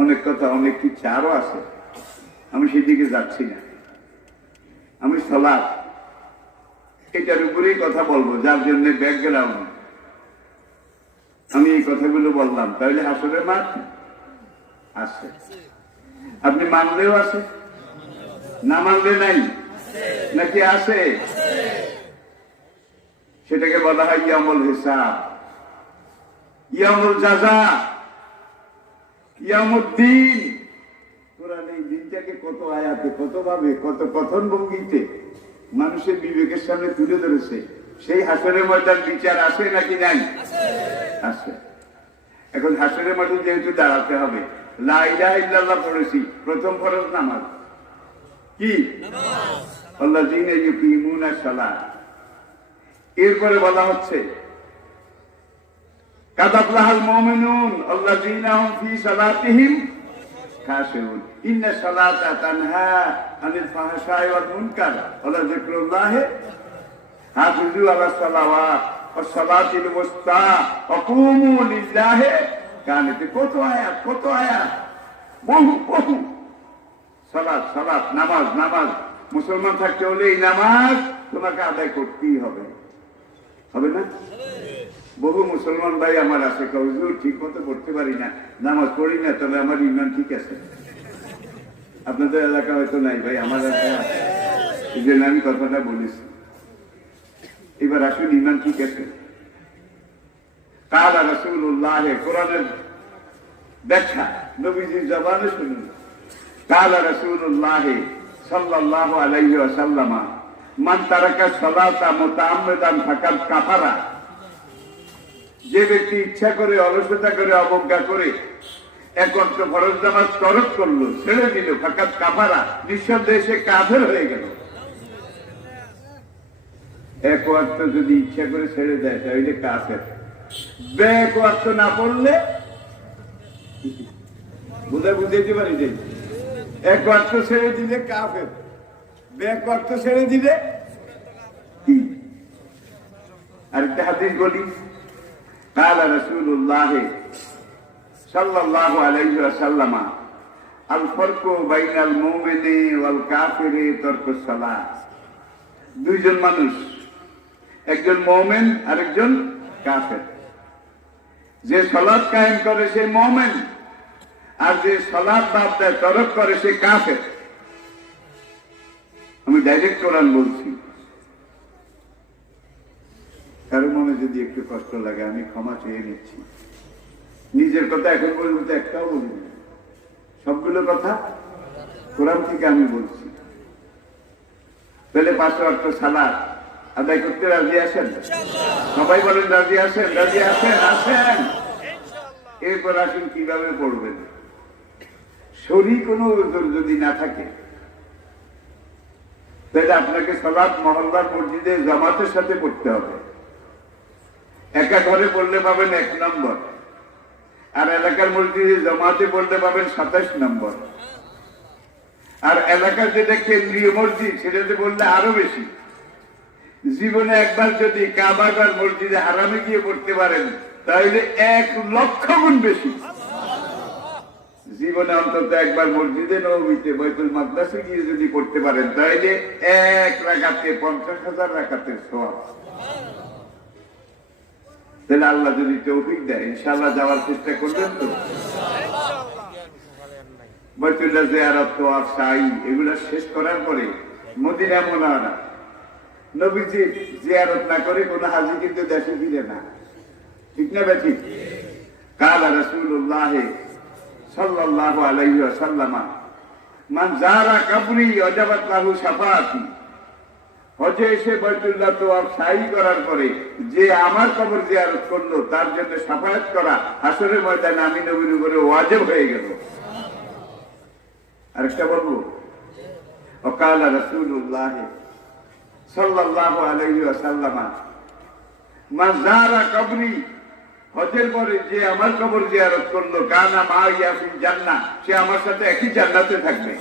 অনেক কথা, অনেক কিছু আরো আছে, আমি সেদিকে যাচ্ছি না। আমি সালাত এটার উপরেই কথা বলবো, যার জন্য ব্যাকগ্রাউন্ড আমি এই কথাগুলো বললাম। তাহলে হাসরের মাঠ আছে, আপনি মানলেও আছে, না মানলে নাই, নাকি আছে? সেটাকে বলা হয় ইয়ামুল হিসাব, ইয়ামুল জাযা, ইয়ামুদ্দিন। কোরআন এই দিনটাকে কত আয়াতে, কত ভাবে, কত কথন ভঙ্গিতে মানুষের বিবেকের সামনে তুলে ধরেছে। সেই হাসরের ময়দান বিচার আছে নাকি নাই? আছে। এখন হাসরের মাঠে যেহেতু দাঁড়াতে হবে, লা ইলাহা ইল্লাল্লাহ পড়েছি, প্রথম ফরজ নামাজ কি? আল্লাযীনা ইউকিমুনাস সালাত। এরপরে বলা হচ্ছে কাদ আফলাহাল মুমিনুন আল্লাযীনা হুম ফী সালাতিহিম খাশিউন ইন্নাস সালাতা তানহা আনিল ফাহশাই ওয়াল মুনকার ওয়া যিকরুল্লাহি হাফিজু আলাস সালাওয়াত ওয়াস সালাতিল মুস্তা ওয়া কুমু লিল্লাহি কানিত। কত আয়াত, কত আয়াত, বহু বহু। সালাত, সালাত, নামাজ, নামাজ। মুসলমান থাকতে হলে এই নামাজ তোমাকে আদায় করতেই হবে, হবে না? বহু মুসলমান ভাই আমার আছে, হুজুর ঠিক মতো পড়তে পারি না, নামাজ পড়ি না, তবে আমার ইমান ঠিক আছে। আপনাদের এলাকা হয়তো নাই ভাই, আমার এলাকা এই জন্য আমি কথাটা বলেছি। এবার আসুন, ইমান ঠিক আছে। কালা রাসূলুল্লাহ, কোরআনের ব্যাখ্যা নবীজির জবানে শুনুন। কালা রাসূলুল্লাহ সাল্লাল্লাহু আলাইহি ওয়াসাল্লাম মান তারাকা সালাতা মুতাআম্মিদান ফাকাদ কাফারা। যে ব্যক্তি ইচ্ছা করে, অলসতা করে, অবজ্ঞা করে এক ওয়াক্ত ফরজ নামাজ তরক করলো, ছেড়ে দিল, ফাকাদ কাফারা, নিঃসন্দেহে সে কাফের হয়ে গেল। এক ওয়াক্ত যদি ইচ্ছা করে ছেড়ে দেয় তাহলে কাফের। এক ওয়াক্ত না পড়লে বুঝাইতে পারি যে এক ওয়াক্ত ছেড়ে দিলে কাফের, এক ওয়াক্ত ছেড়ে দিলে কি? আরেকটা হাদিস বলি। قال رسول الله صلى الله عليه وسلم الفرق بين المؤمن والكافر ترك الصلاة। দুইজন মানুষ, একজন মুমিন আর একজন কাফের। যে সালাত কায়েম করে সে মুমিন, আর যে সালাত বাদ দেয়, তরক করে, সে কাফের। আমি ডাইরেক্ট কোরআন বলছি, কারো মনে যদি একটু কষ্ট লাগে আমি ক্ষমা চেয়ে নিচ্ছি। নিজের কথা এখন পর্যন্ত একটাও বলিনি, সবগুলো কথা কোরআন থেকে আমি বলছি। তাহলে 5 ওয়াক্ত সালাত আদায় করতে রাজি আছেন? সবাই বলেন রাজি আছেন? রাজি আছেন? আছেন। এরপর আসুন কিভাবে পড়বেন। শরীর কোনো উযর যদি না থাকে তাহলে আপনাকে সালাত মহল্লার মসজিদে জামাতের সাথে পড়তে হবে। একা ঘরে পড়লে পাবেন 1 নম্বর, আর এলাকার মসজিদে জামাতে পড়লে পাবেন 27 নম্বর, আর এলাকার যেটা কেন্দ্রীয় মসজিদ সেটাতে পড়লে আরো বেশি। জীবনে একবার যদি কাবাগার মসজিদে হারামে গিয়ে পড়তে পারেন তাহলে 1 লক্ষ গুণ বেশি। জীবনে অন্তত একবার মসজিদে নববীতে বাইতুল মাকদাসে গিয়ে যদি পড়তে পারেন তাহলে 1 রাকাতে 50,000 রাকাতের সওয়াব। তাহলে আল্লাহ যদি তৌফিক দেয় ইনশাআল্লাহ যাওয়ার চেষ্টা করবেন তো? বাইতুল্লাহ জিয়ারত, তোয়াফ, সাই এগুলা শেষ করার পরে মদিনা মুনাওয়ারা, নবীজি জিয়ারত না করে কোন হাজী কিন্তু দেশে ফিরে না, ঠিক না বেঠি? কালা রাসূলুল্লাহ সাল্লাল্লাহু আলাইহি ওয়াসাল্লাম মান যারা কবরি ওয়াজাবাত লাহু শাফাআতি। হজে এসে বাইতুল্লাহ তোয়াফ সাই করার পরে যে আমার কবর জিয়ারত করলো তার জন্য শাফায়াত করা হাসরের ময়দানে আমি নবীর উপরে ওয়াজিব হয়ে গেল। আরেকটা বলবো, ওয়াকালা রাসূলুল্লাহ সাল্লাল্লাহু আলাইহি ওয়াসাল্লাম মান যারা কবরি। হজের পরে যে আমার কবর জিয়ারত করলো কানা মাইয়া ফিল জান্নাহ, সে আমার সাথে একই জান্নাতে থাকবে।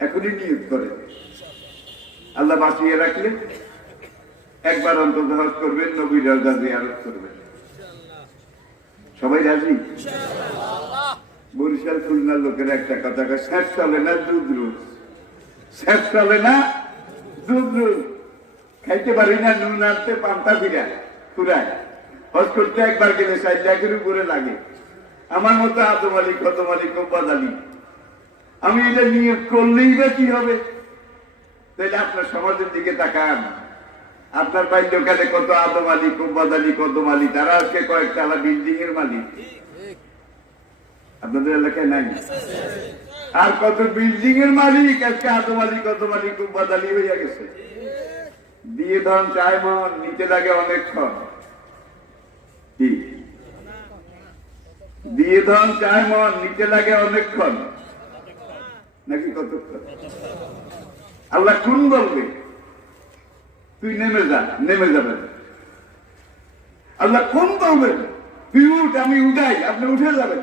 এখনই নিয়ত করে আল্লাহ বাঁচিয়ে রাখলে একবার অন্তত হজ করবেন, নবীর রওজা জিয়ারত করবেন। সবাই রাজি? বরিশাল খুলনার লোকের একটা কথা, স্যাপ চলে না দুধ রোজ, স্যাপ চলে না দুধ রোজ, খাইতে পারি না নুন আনতে পান্তা ফিরা ফুরায়। হজ করতে একবার গেলে ৬০ লাখের উপরে লাগে। আমার মতো আদম আলী কদম আলী কব্বাদ আলী, আমি এটা নিয়োগ করলেই বা কি হবে? তাহলে আপনার সমাজের দিকে তাকান, আপনার বাল্যকালে কত আদম আলী কব্বাদ আলী কদম আলী, তারা আজকে কয়েকতলা বিল্ডিং এর মালিক। আপনাদের এলাকায় নাই? আর কত বিল্ডিং এর মালিক আজকে আদম আলী কদম আলী কব্বাদ আলী হইয়া গেছে। দিয়ে ধন চায় মন, নিতে লাগে অনেকক্ষণ। কি দিয়ে ধন চায় মন, নিতে লাগে অনেকক্ষণ নাকি কতক্ষণ? আল্লাহ কোন বলবে তুই নেমে যা, নেমে যাবেন। আল্লাহ কোন বলবেন তুই উঠ, আমি উঠাই, আপনি উঠে যাবেন।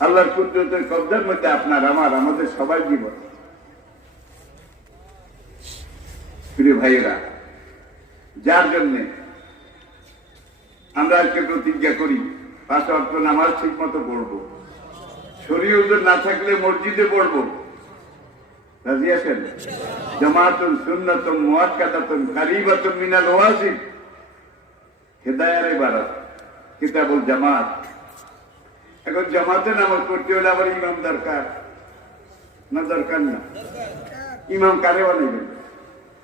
আল্লাহর কুদরতের কবজার মধ্যে আপনার আমার আমাদের সবাই জীবন। প্রিয় ভাইয়েরা, যার জন্য আমরা আজকে প্রতিজ্ঞা করি ৫ ওয়াক্ত নামাজ ঠিক মতো পড়বো, শরীয়ত না থাকলে মসজিদে পড়বো। রাজি আছেন? জামাতুন সুন্নাতুন মুআক্কাদাতুন কারীবাতুন মিনাল ওয়াজিব। হিদায়ার ইবারত কিতাবুল জামাত। এখন জামাতে নামাজ পড়তে হলে আবার ইমাম দরকার না? দরকার না? ইমাম কারে বানাইবেন?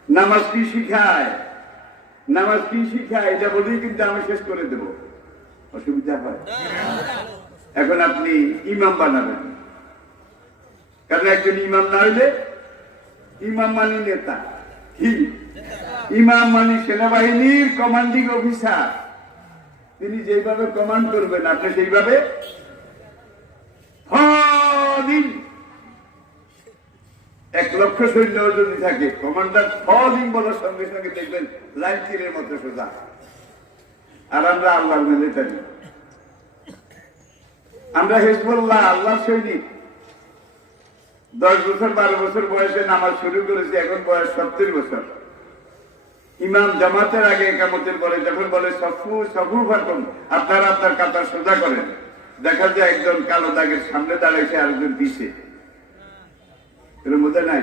নামাজ কি শিখায়, নামাজ কি শিখায় এটা বলেই কিন্তু আমি শেষ করে দেব, অসুবিধা হয়। এখন আপনি ইমাম বানাবেন, কারণ একজন ইমাম না হইলে, ইমাম মানি নেতা, কি ইমাম মানি সেনাবাহিনীর কমান্ডিং অফিসার। তিনি যেভাবে কমান্ড করবেন আপনি সেইভাবে। 1,00,000 সৈন্য যদি থাকে, কমান্ডার ফদিন বলার সঙ্গে সঙ্গে দেখবেন লাইন তীরের মতো সোজা। আর আমরা আল্লাহর মিলিটারি, আমরা হিজবুল্লাহ, আল্লাহ সৈনিক। 10 বছর 12 বছর বয়সে নামাজ শুরু করেছি, এখন বয়স 70 বছর। ইমাম জামাতের আগে একামতের পরে যখন বলে সফু সফু ফাকুন, আপনারা আপনার কাতার সোজা করেন, দেখা যায় একজন কালো দাগের সামনে দাঁড়াইছে, আরেকজন পিছে। এর মধ্যে নাই।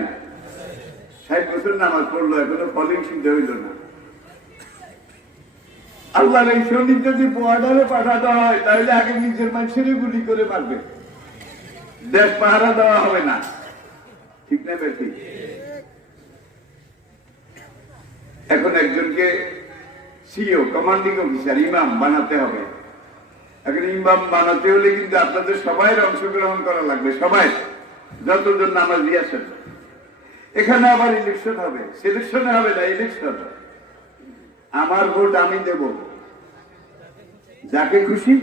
60 বছর নামাজ পড়লো, এখনো ফলিং সিদ্ধ হইল না। আল্লাহর এই সৈনিক যদি বর্ডারে পাঠাতে হয়, তাহলে আগে নিজের মানুষেরই গুলি করে মারবে, দেশ পাহারা দেওয়া হবে না। ঠিক না বেশি? এখন একজনকে সিও কমান্ডিং অফিসার ইমাম বানাতে হবে। এখন ইমাম বানাতে হলে কিন্তু আপনাদের সবাই অংশগ্রহণ করা লাগবে, সবাই, যতজন নামাজ দিয়েছেন। এখানে আবার ইলেকশন হবে, সিলেকশনে হবে না, ইলেকশন। আমার ভোট আমি দেব যাকে খুশি।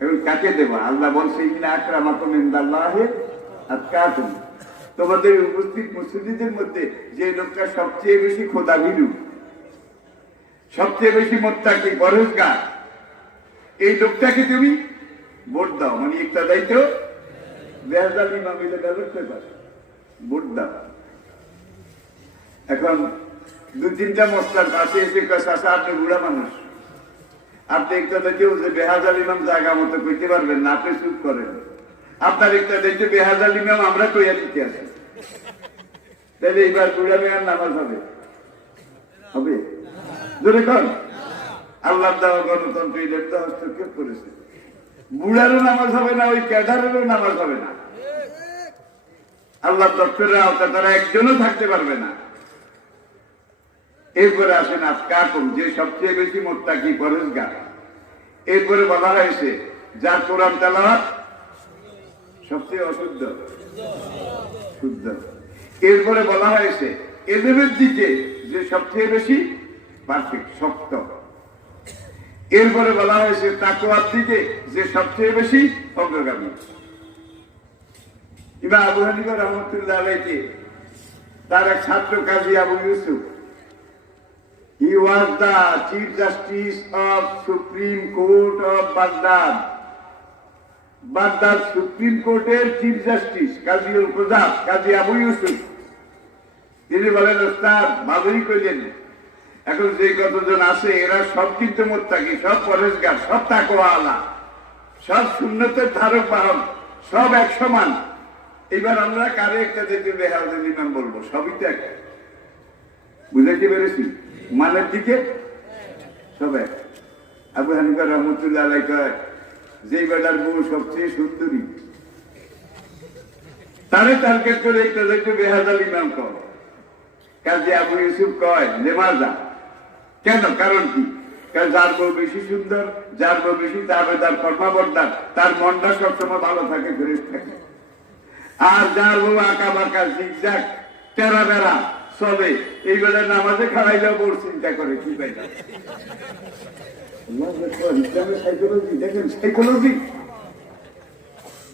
এখন কাকে দেব? আল্লাহ বলছে ইন্না আকরামাকুম ইনদাল্লাহি আতকাকুম। তোমাদের উপস্থিত মুসল্লিদের মধ্যে যে লোকটা সবচেয়ে বেশি খোদাভীরু, সবচেয়ে বেশি মুত্তাকি, পরহেজগার, এই লোকটাকে তুমি ভোট দাও। মানে একটা দায়িত্ব বেহাজাল ইমাম মিলে ব্যালট পেপার ভোট দাও। এখন 2-3টা মস্তার পাশে এসে চাষা আপনি বুড়া মানুষ, আপনি একটা দেখেও যে বেহাজাল ইমাম জায়গা মতো কইতে পারবেন না, আপনি চুপ করেন। আপনার একটা দেখতে বেহাজাল ইমাম আমরা কইয়া দিতে আছি, তাহলে এইবার বুড়া মেয়ার নামাজ হবে? হবে? ধরে কর আল্লাহ দেওয়া গণতন্ত্র ইলেকটা হস্তক্ষেপ করেছে। বুড়ারও নামাজ হবে না, ওই ক্যাডারেরও নামাজ হবে না। আল্লাহ দপ্তরের আওতা তারা একজনও থাকতে পারবে না। এরপরে আসেন আতকাকুম, যে সবচেয়ে বেশি মুত্তাকি, পরহেজগার। এরপরে বলা হয়েছে যার কোরআন তেলাওয়াত সবচেয়ে অশুদ্ধ, শুদ্ধ। এরপরে বলা হয়েছে এলেমের দিকে যে সবচেয়ে বেশি পারফেক্ট, শক্ত। এরপরে বলা হয়েছে তাকওয়ার দিকে যে সবচেয়ে বেশি অগ্রগামী। ইমাম আবু হানিফা রাহমাতুল্লাহ আলাইহি, তার এক ছাত্র Qazi Abu Yusuf, he was the Chief Justice of Supreme Court of Baghdad. Baghdad supreme কোর্টের চিফ জাস্টিস কাজী প্রজাত কাজী আবু ইউসুফ। তিনি বলেন ওস্তাদ ভালোই কইলেন, এখন যে কতজন আছে এরা সব কিন্তু মুত্তাকি, সব পরহেজগার, সব তাকওয়াওয়ালা, সব সুন্নতের ধারক বাহক, সব এক সমান। এবার আমরা কারে একটা দেখে বেহাজাল ইমাম বলবো? সবই তো এক। বুঝাইতে পেরেছি? মানের দিকে সব এক। আবু হানিফা রহমতুল্লাহ আলাইহি কয়, যে বেটার বউ সবচেয়ে সুন্দরী তারে টার্গেট করে একটা দেখে বেহাজাল ইমাম কর। কাজে আবু ইউসুফ কয় নেমাজা। কেন? কারণ কি? কারণ যার বউ বেশি সুন্দর, যার বউ বেশি তাবেদার ফরমাবরদার, তার মনটা সবসময় ভালো থাকে, ফ্রেশ থাকে। আর যার বউ আঁকা বাঁকা জিগজাগ টেরা বেড়া চলে, এই বেলা নামাজে খাড়াইলেও বড় চিন্তা করে কি পাই না। ইসলামের সাইকোলজি দেখেন, সাইকোলজি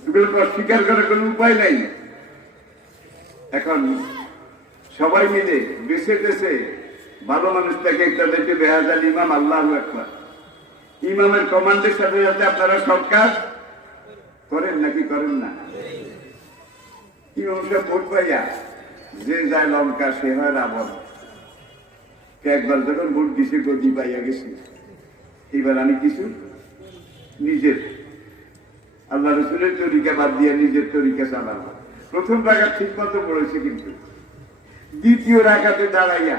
এগুলো স্বীকার করার কোন উপায় নাই। এখন সবাই মিলে বেছে বেছে ভালো মানুষটাকে একটা দেখে বেহাজাল ইমাম, আল্লাহু আকবার। ইমামের কমান্ডের সাথে সাথে আপনারা সব কাজ করেন নাকি করেন না? ইমাম সাহেব ভোট পাইয়া যে যায় লঙ্কা সে হয় রাবণ। একবার যখন ভোট দিছে গদি পাইয়া গেছি, এবার আমি কিছু নিজের আল্লাহ রসুলের তরিকা বাদ দিয়ে নিজের তরিকা চালাবো। প্রথম রাখাত ঠিক মতো পড়েছে, কিন্তু দ্বিতীয় রাখাতে দাঁড়াইয়া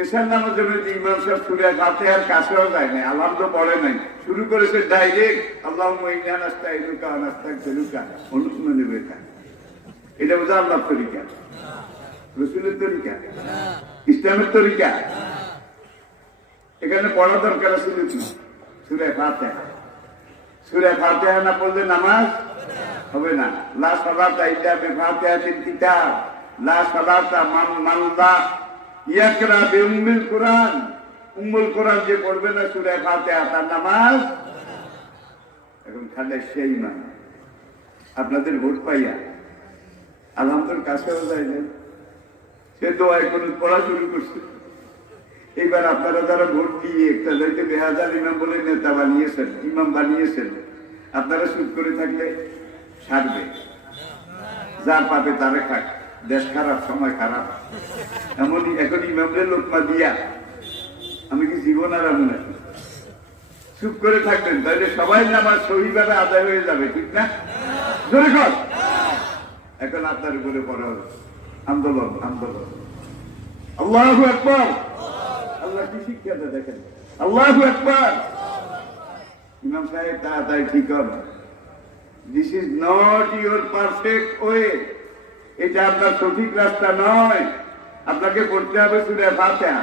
এসার নামের জন্য ইমাম সাহেব সূরা ফাতিহার কাছেও যায় নাই, আলাম তো পড়ে নাই, শুরু করেছে ডাইরেক্ট আল্লাহুম্মা ইন্না নাস্তাইনুকা ওয়া নাস্তাগফিরুকা ওয়া নু'মিনু বিকা। এটা বোঝা আল্লাহর তরিকা, রসুলের তরিকা, ইসলামের তরিকা? এখানে পড়া দরকার আছে সূরা ফাতিহা। সূরা ফাতিহা না পড়লে নামাজ হবে না। লা সালাতা ইল্লা বিফাতিহাতিল কিতাব, লা সালাতা মান লা ইয়াকরা বিউম্মিল কুরআন। উম্মুল কুরআন যে পড়বে না সূরা ফাতিহা, তার নামাজ। এখন খালি সেই ইমাম আপনাদের ভোট পাইয়া আলহামদুলিল্লাহ কাছেও যায় না, সে দোয়ায় কোন পড়া শুরু করছে। এইবার আপনারা যারা ভোট দিয়ে একটা যাইতে বেহাজাল ইমাম বলে নেতা বানিয়েছেন, ইমাম বানিয়েছেন, আপনারা চুপ করে থাকলে সারবে। যা পাবে তারে খাক, দেশ খারাপ, সময় খারাপ। এমনই এখন ইমামদের লোকমা দিয়া আমি কি জীবন আর আমি নাকি? চুপ করে থাকবেন, তাহলে সবাই নামাজ সহিভাবে আদায় হয়ে যাবে, ঠিক না? জোরে কর। এখন আপনার উপরে পড়া আন্দোলন, আন্দোলন। আল্লাহু আকবার। আল্লাহ কি শিক্ষা দেয় দেখেন, আল্লাহু আকবার। ইমাম সাহেব তাড়াতাড়ি ঠিক হবে, this is not your perfect way. এটা আপনার সঠিক রাস্তা নয়। আপনাকে পড়তে হবে সূরা ফাতিহা।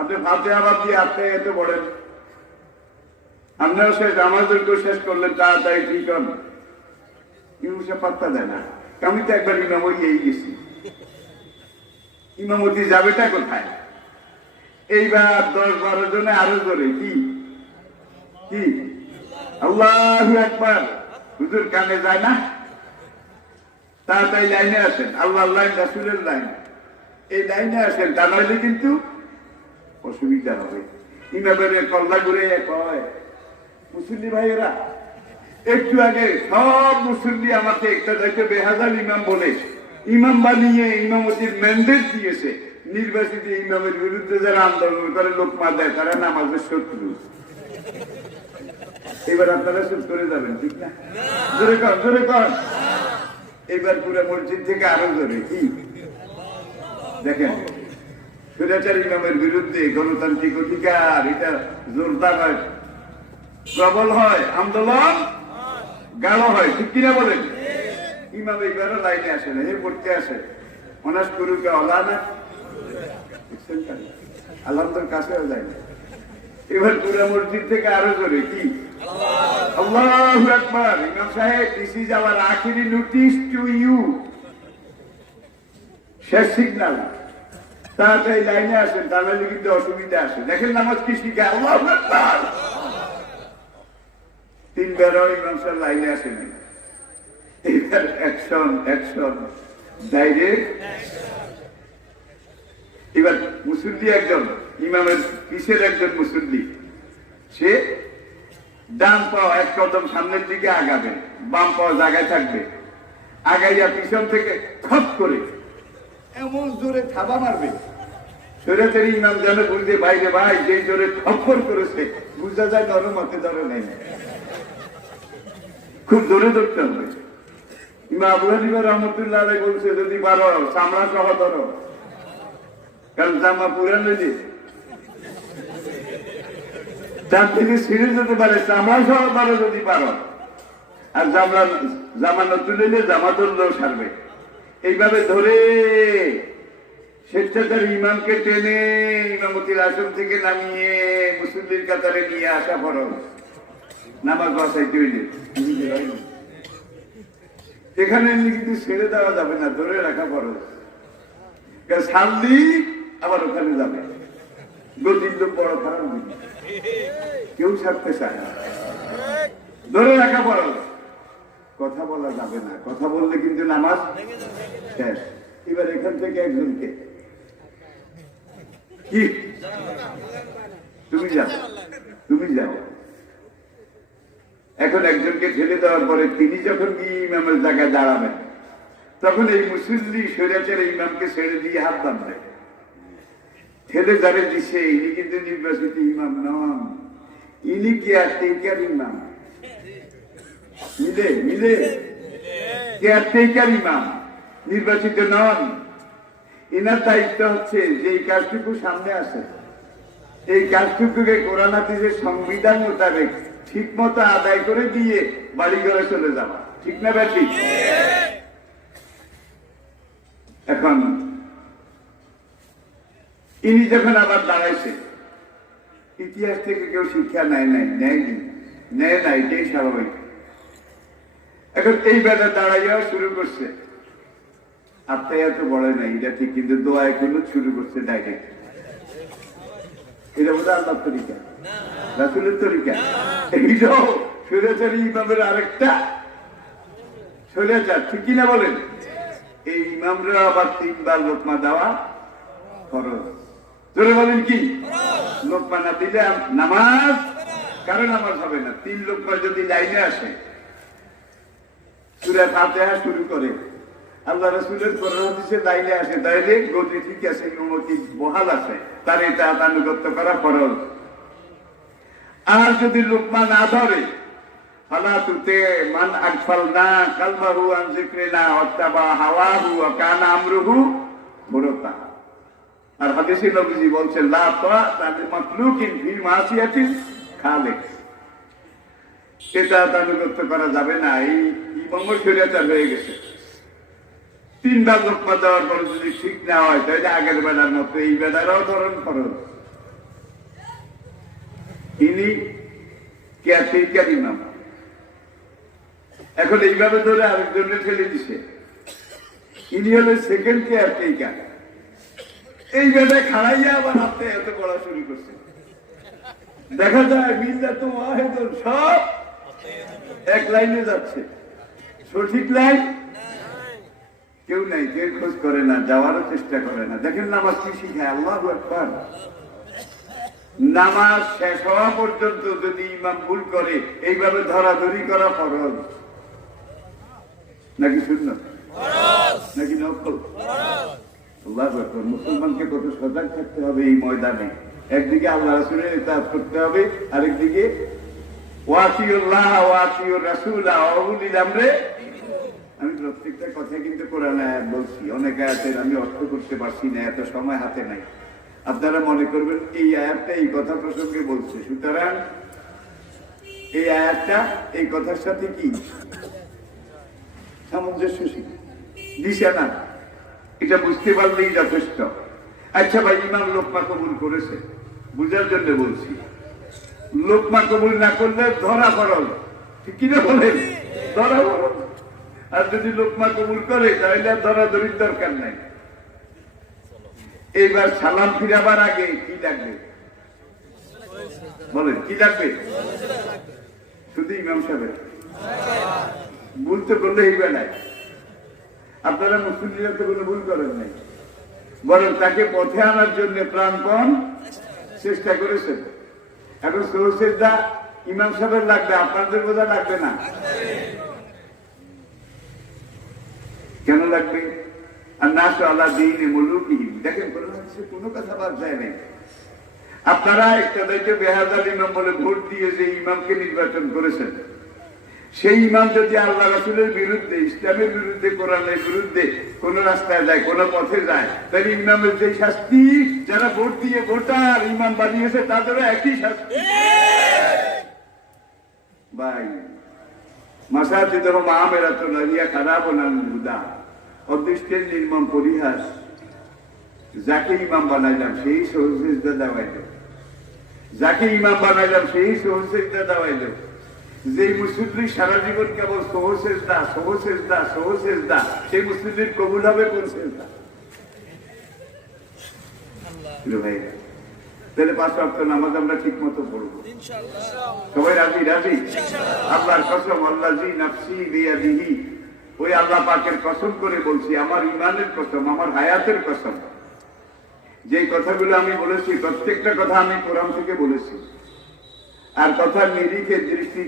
আপনি ফাতিহা বাদ দিয়ে আপনি এত পড়েন, আপনারা শেষ আমাদেরকেও শেষ করলেন, তাড়াতাড়ি ঠিক হবে। ইমাম সাহেব পাত্তা দেয় না। আমি তো একবার ইমাম হয়েই গেছি, ইমামতি যাবেটা কোথায়? এইবার 10-12 জনে আরো জোরে কি কি আল্লাহু আকবার। হুজুর কানে যায় না? তাড়াতাড়ি লাইনে আসেন, আল্লাহর লাইন, রাসূলের লাইন, এই লাইনে আসেন, তা নইলে কিন্তু অসুবিধা হবে। ইমামের কল্লা ঘুরে কয়, মুসল্লি ভাইয়েরা, একটু আগে সব মুসল্লি আমাকে একটা দেখে বেহাজাল ইমাম বলে ইমাম বানিয়ে ইমামতির ম্যান্ডেট দিয়েছে। নির্বাচিত ইমামের বিরুদ্ধে যারা আন্দোলন করে, লোকমা দেয়, তারা নামাজের শত্রু। এবার আপনারা চুপ করে যাবেন, ঠিক না? জোরে কর, জোরে কর। এবার পুরো মসজিদ থেকে আরো জোরে কি দেখেন, স্বৈরাচার ইমামের বিরুদ্ধে গণতান্ত্রিক অধিকার, এটা জোরদার হয়, প্রবল হয়, আন্দোলন গাঢ় হয়, ঠিক কিনা বলেন? ইমাম এইবারও লাইনে আসে না, হে পড়তে আসে, অনার্স করুকে অলানা আল্লাহর কাছেও যায় না। এবার পুরো মসজিদ থেকে আরো জোরে কি আল্লাহু আকবার। ইমাম সাহেব, দিস ইজ আওয়ার আখিরি নোটিশ টু ইউ, শেষ সিগন্যাল। তাড়াতাড়ি লাইনে আসেন, তাহলে কিন্তু অসুবিধা আসে। দেখেন নামাজ কি শিখে, আল্লাহু আকবার। 3 বারও ইমাম সাহেব লাইনে আসেন। এবার অ্যাকশন, অ্যাকশন, ডাইরেক্ট। এবার মুসল্লি একজন, ইমামের পিছের একজন মুসল্লি, সে ডান পাও এক কদম সামনের দিকে আগাবে, বাম পাও জায়গায় থাকবে। আগাইয়া পিছন থেকে খপ করে এমন জোরে থাবা মারবে, স্বৈরাচারী ইমাম যেন বুঝতে, বাইরে ভাই যে জোরে খপ্পর করেছে, বুঝা যায় নরম হাতে ধরে নাই। খুব ধরে ধরতে হবে। ইমাম আবু হানিফা রহমতুল্লাহ আলাইহি বলছে যদি পারো চামড়া সহ ধরো, কারণ জামা পুরান হয়েছে, তার থেকে ছিঁড়ে যেতে পারে, চামড়া সহ পারো যদি পারো। আর জামা নতুন হইলে জামা ধরলেও সারবে। এইভাবে ধরে স্বেচ্ছাচারী ইমামকে টেনে ইমামতির আসন থেকে নামিয়ে মুসল্লির কাতারে নিয়ে আসা ফরজ। নামাজ বাসাইতে হইলে এখানে কিন্তু ছেড়ে দেওয়া যাবে না, ধরে রাখা ফরজ। ছাড়লি আবার ওখানে যাবে, গতির লোক বড় খারাপ দিন, কেউ ছাড়তে চায় না, ধরে রাখা ফরজ। কথা বলা যাবে না, কথা বললে কিন্তু নামাজ শেষ। এবার এখান থেকে একজনকে কি তুমি যাও, তুমি যাও। এখন একজনকে ঠেলে দেওয়ার পরে তিনি যখন গিয়ে ইমামের জায়গায় দাঁড়াবেন, তখন এই মুসল্লি স্বৈরাচার ইমামকে ছেড়ে দিয়ে হাত বাঁধবে। ঠেলে যারে দিছে ইনি কিন্তু নির্বাচিত ইমাম নন, ইনি কি আর টেকার ইমাম। মিলে মিলে কেয়ারটেকার ইমাম, নির্বাচিত নন। এনার দায়িত্ব হচ্ছে যে এই কাজটুকু সামনে আছে, এই কাজটুকুকে কোরআন হাদিসের সংবিধান মোতাবেক ঠিক মতো আদায় করে দিয়ে বাড়ি ঘরে চলে যাওয়া, ঠিক না ব্যাটি? এখন ইনি যখন আবার দাঁড়াইছে, ইতিহাস থেকে কেউ শিক্ষা নেয় নাই, নেয়নি, নেয় না, এটাই স্বাভাবিক। এখন এই বেলা দাঁড়াইয়া শুরু করছে, আপনি এত বড় নাই এটা ঠিক, কিন্তু দোয়ায় কোনো শুরু করছে ডাইরেক্ট। এটা বোধ হয় আল্লাহর তরিকা, রাসূলের তরিকা। এইটাও স্বৈরাচারী ইমামের আরেকটা স্বৈরাচার, ঠিক কিনা বলেন? এই ইমামরা আবার 3 বার লোকমা দেওয়া ফরজ। জোরে বলেন কি? লোকমা না দিলে নামাজ, কারণ নামাজ হবে না। 3 লোকমা যদি লাইনে আসে, সূরা ফাতিহা শুরু করে, আল্লাহ রাসূলের কোরআন হাদিসের লাইনে আসে, তাইলে গতি ঠিক আছে, ইমামতি বহাল আছে, তার এটা আনুগত্য করা ফরজ। আর যদি লোকমা না ধরে, ফালা তুতে মান আগফালনা কালবাহু আন যিকরিনা ওয়াত্তাবা হাওয়াহু ওয়া কানা আমরুহু ফুরতা। আর হাদিসে নবীজি বলছেন লা তাআতা লিমাখলুকিন ফি মাসিয়াতিল খালিক। এটা আনুগত্য করা যাবে না। এই ইমাম শরীয়তার হয়ে গেছে। 3 বার লোকমা দেওয়ার পরে যদি ঠিক না হয়, তাহলে আগের বেলার মতো এই বেলারও ধরন ফরজ। ইনি কেয়ারটেকার ইমাম। এখন এইভাবে ধরে আরেকজনে ঠেলে দিছে, ইনি হলেন সেকেন্ড কেয়ারটেকার। এই বেলায় খাড়াইয়া আবার আপনি এত পড়া শুরু করছে। দেখা যায় মিল্লাত ওয়াহিদুন, সব এক লাইনে যাচ্ছে, সঠিক লাইন কেউ নাই, কেউ খোঁজ করে না, যাওয়ারও চেষ্টা করে না। দেখেন নামাজ কি শিখায়, আল্লাহু আকবার। নামাজ শেষ হওয়া পর্যন্ত যদি ইমাম ভুল করে, এইভাবে ধরাধরি করা ফরজ নাকি সুন্নাত নাকি নফল? আল্লাহু আকবার। মুসলমানকে কত সজাগ থাকতে হবে এই ময়দানে। একদিকে আল্লাহ রাসূলের ইতাআত করতে হবে, আরেকদিকে ওয়াসিউল্লাহ ওয়াসিউর রাসূলা ওয়া উলিল আমরি। আমি প্রত্যেকটা কথা কিন্তু কোরআন আয়াত বলছি, অনেক আয়াতের আমি অর্থ করতে পারছি না, এত সময় হাতে নাই। আপনারা মনে করবেন এই আয়াতটা এই কথা প্রসঙ্গে বলছে, সুতরাং এই আয়াতটা এই কথার সাথে কি সামঞ্জস্য দিছে না, এটা বুঝতে পারলেই যথেষ্ট। আচ্ছা ভাই, ইমাম লোকমা কবুল করেছে, বুঝার জন্য বলছি। লোকমা কবুল না করলে ধরা ফরজ, ঠিক কিনা বলেন? ধরা ফরজ। আর যদি লোকমা কবুল করে, তাহলে আর ধরাধরির দরকার নাই। এইবার সালাম ফিরাবার আগে কি লাগবে বলেন? কি লাগবে? শুধু ইমাম সাহেব ভুল তো করলে হইবে নাই। আপনারা মুসলিমরা তো কোনো ভুল করেন নাই, বরং তাকে পথে আনার জন্য প্রাণপণ চেষ্টা করেছেন। এখন সৌসেজদা ইমাম সাহেবের লাগবে, আপনাদের বোঝা লাগবে না। কেন লাগবে? আর নাস আল্লাহ দিনে মুলুকিহিম। দেখেন কোনো কথা বাদ যায় নাই। আপনারা একটা দায়িত্ব বেহাজাল ইমাম বলে ভোট দিয়ে যে ইমামকে নির্বাচন করেছেন, সেই ইমাম যদি আল্লাহ রাসূলের বিরুদ্ধে, ইসলামের বিরুদ্ধে, কোরআনের বিরুদ্ধে কোন রাস্তায় যায়, কোন পথে যায়, তাহলে ইমামের যে শাস্তি, যারা ভোট দিয়ে ভোটার ইমাম বানিয়েছে তাদেরও একই শাস্তি। ভাই মাসাজিদুহুম আমিরাতুন হিয়া খারাবুন আল হুদা, অদৃষ্টের নির্মম পরিহাস। যাকে ইমাম বানাইলাম সেই সহজেজদা দেওয়াইল, যাকে ইমাম বানাইলাম সেই সহজেজদা দেওয়াইল। যে মুসলিম সারা জীবন কেবল সহসেজদা সহসেজদা সহসেজদা, সেই মুসলিমের কবুল হবে কোন সেজদা? ভাই তাহলে 5 ওয়াক্ত নামাজ আমরা ঠিক মতো পড়বো, সবাই রাজি? রাজি? আল্লাহর কসম, আল্লাযী নাফসি বিয়াদিহি, ওই আল্লাহ পাকের কসম করে বলছি, আমার ইমানের কসম, আমার হায়াতের কসম, যে কথাগুলো আমি বলেছি প্রত্যেকটা কথা আমি কোরআন থেকে বলেছি। আর কথার নিরিখে দৃষ্টি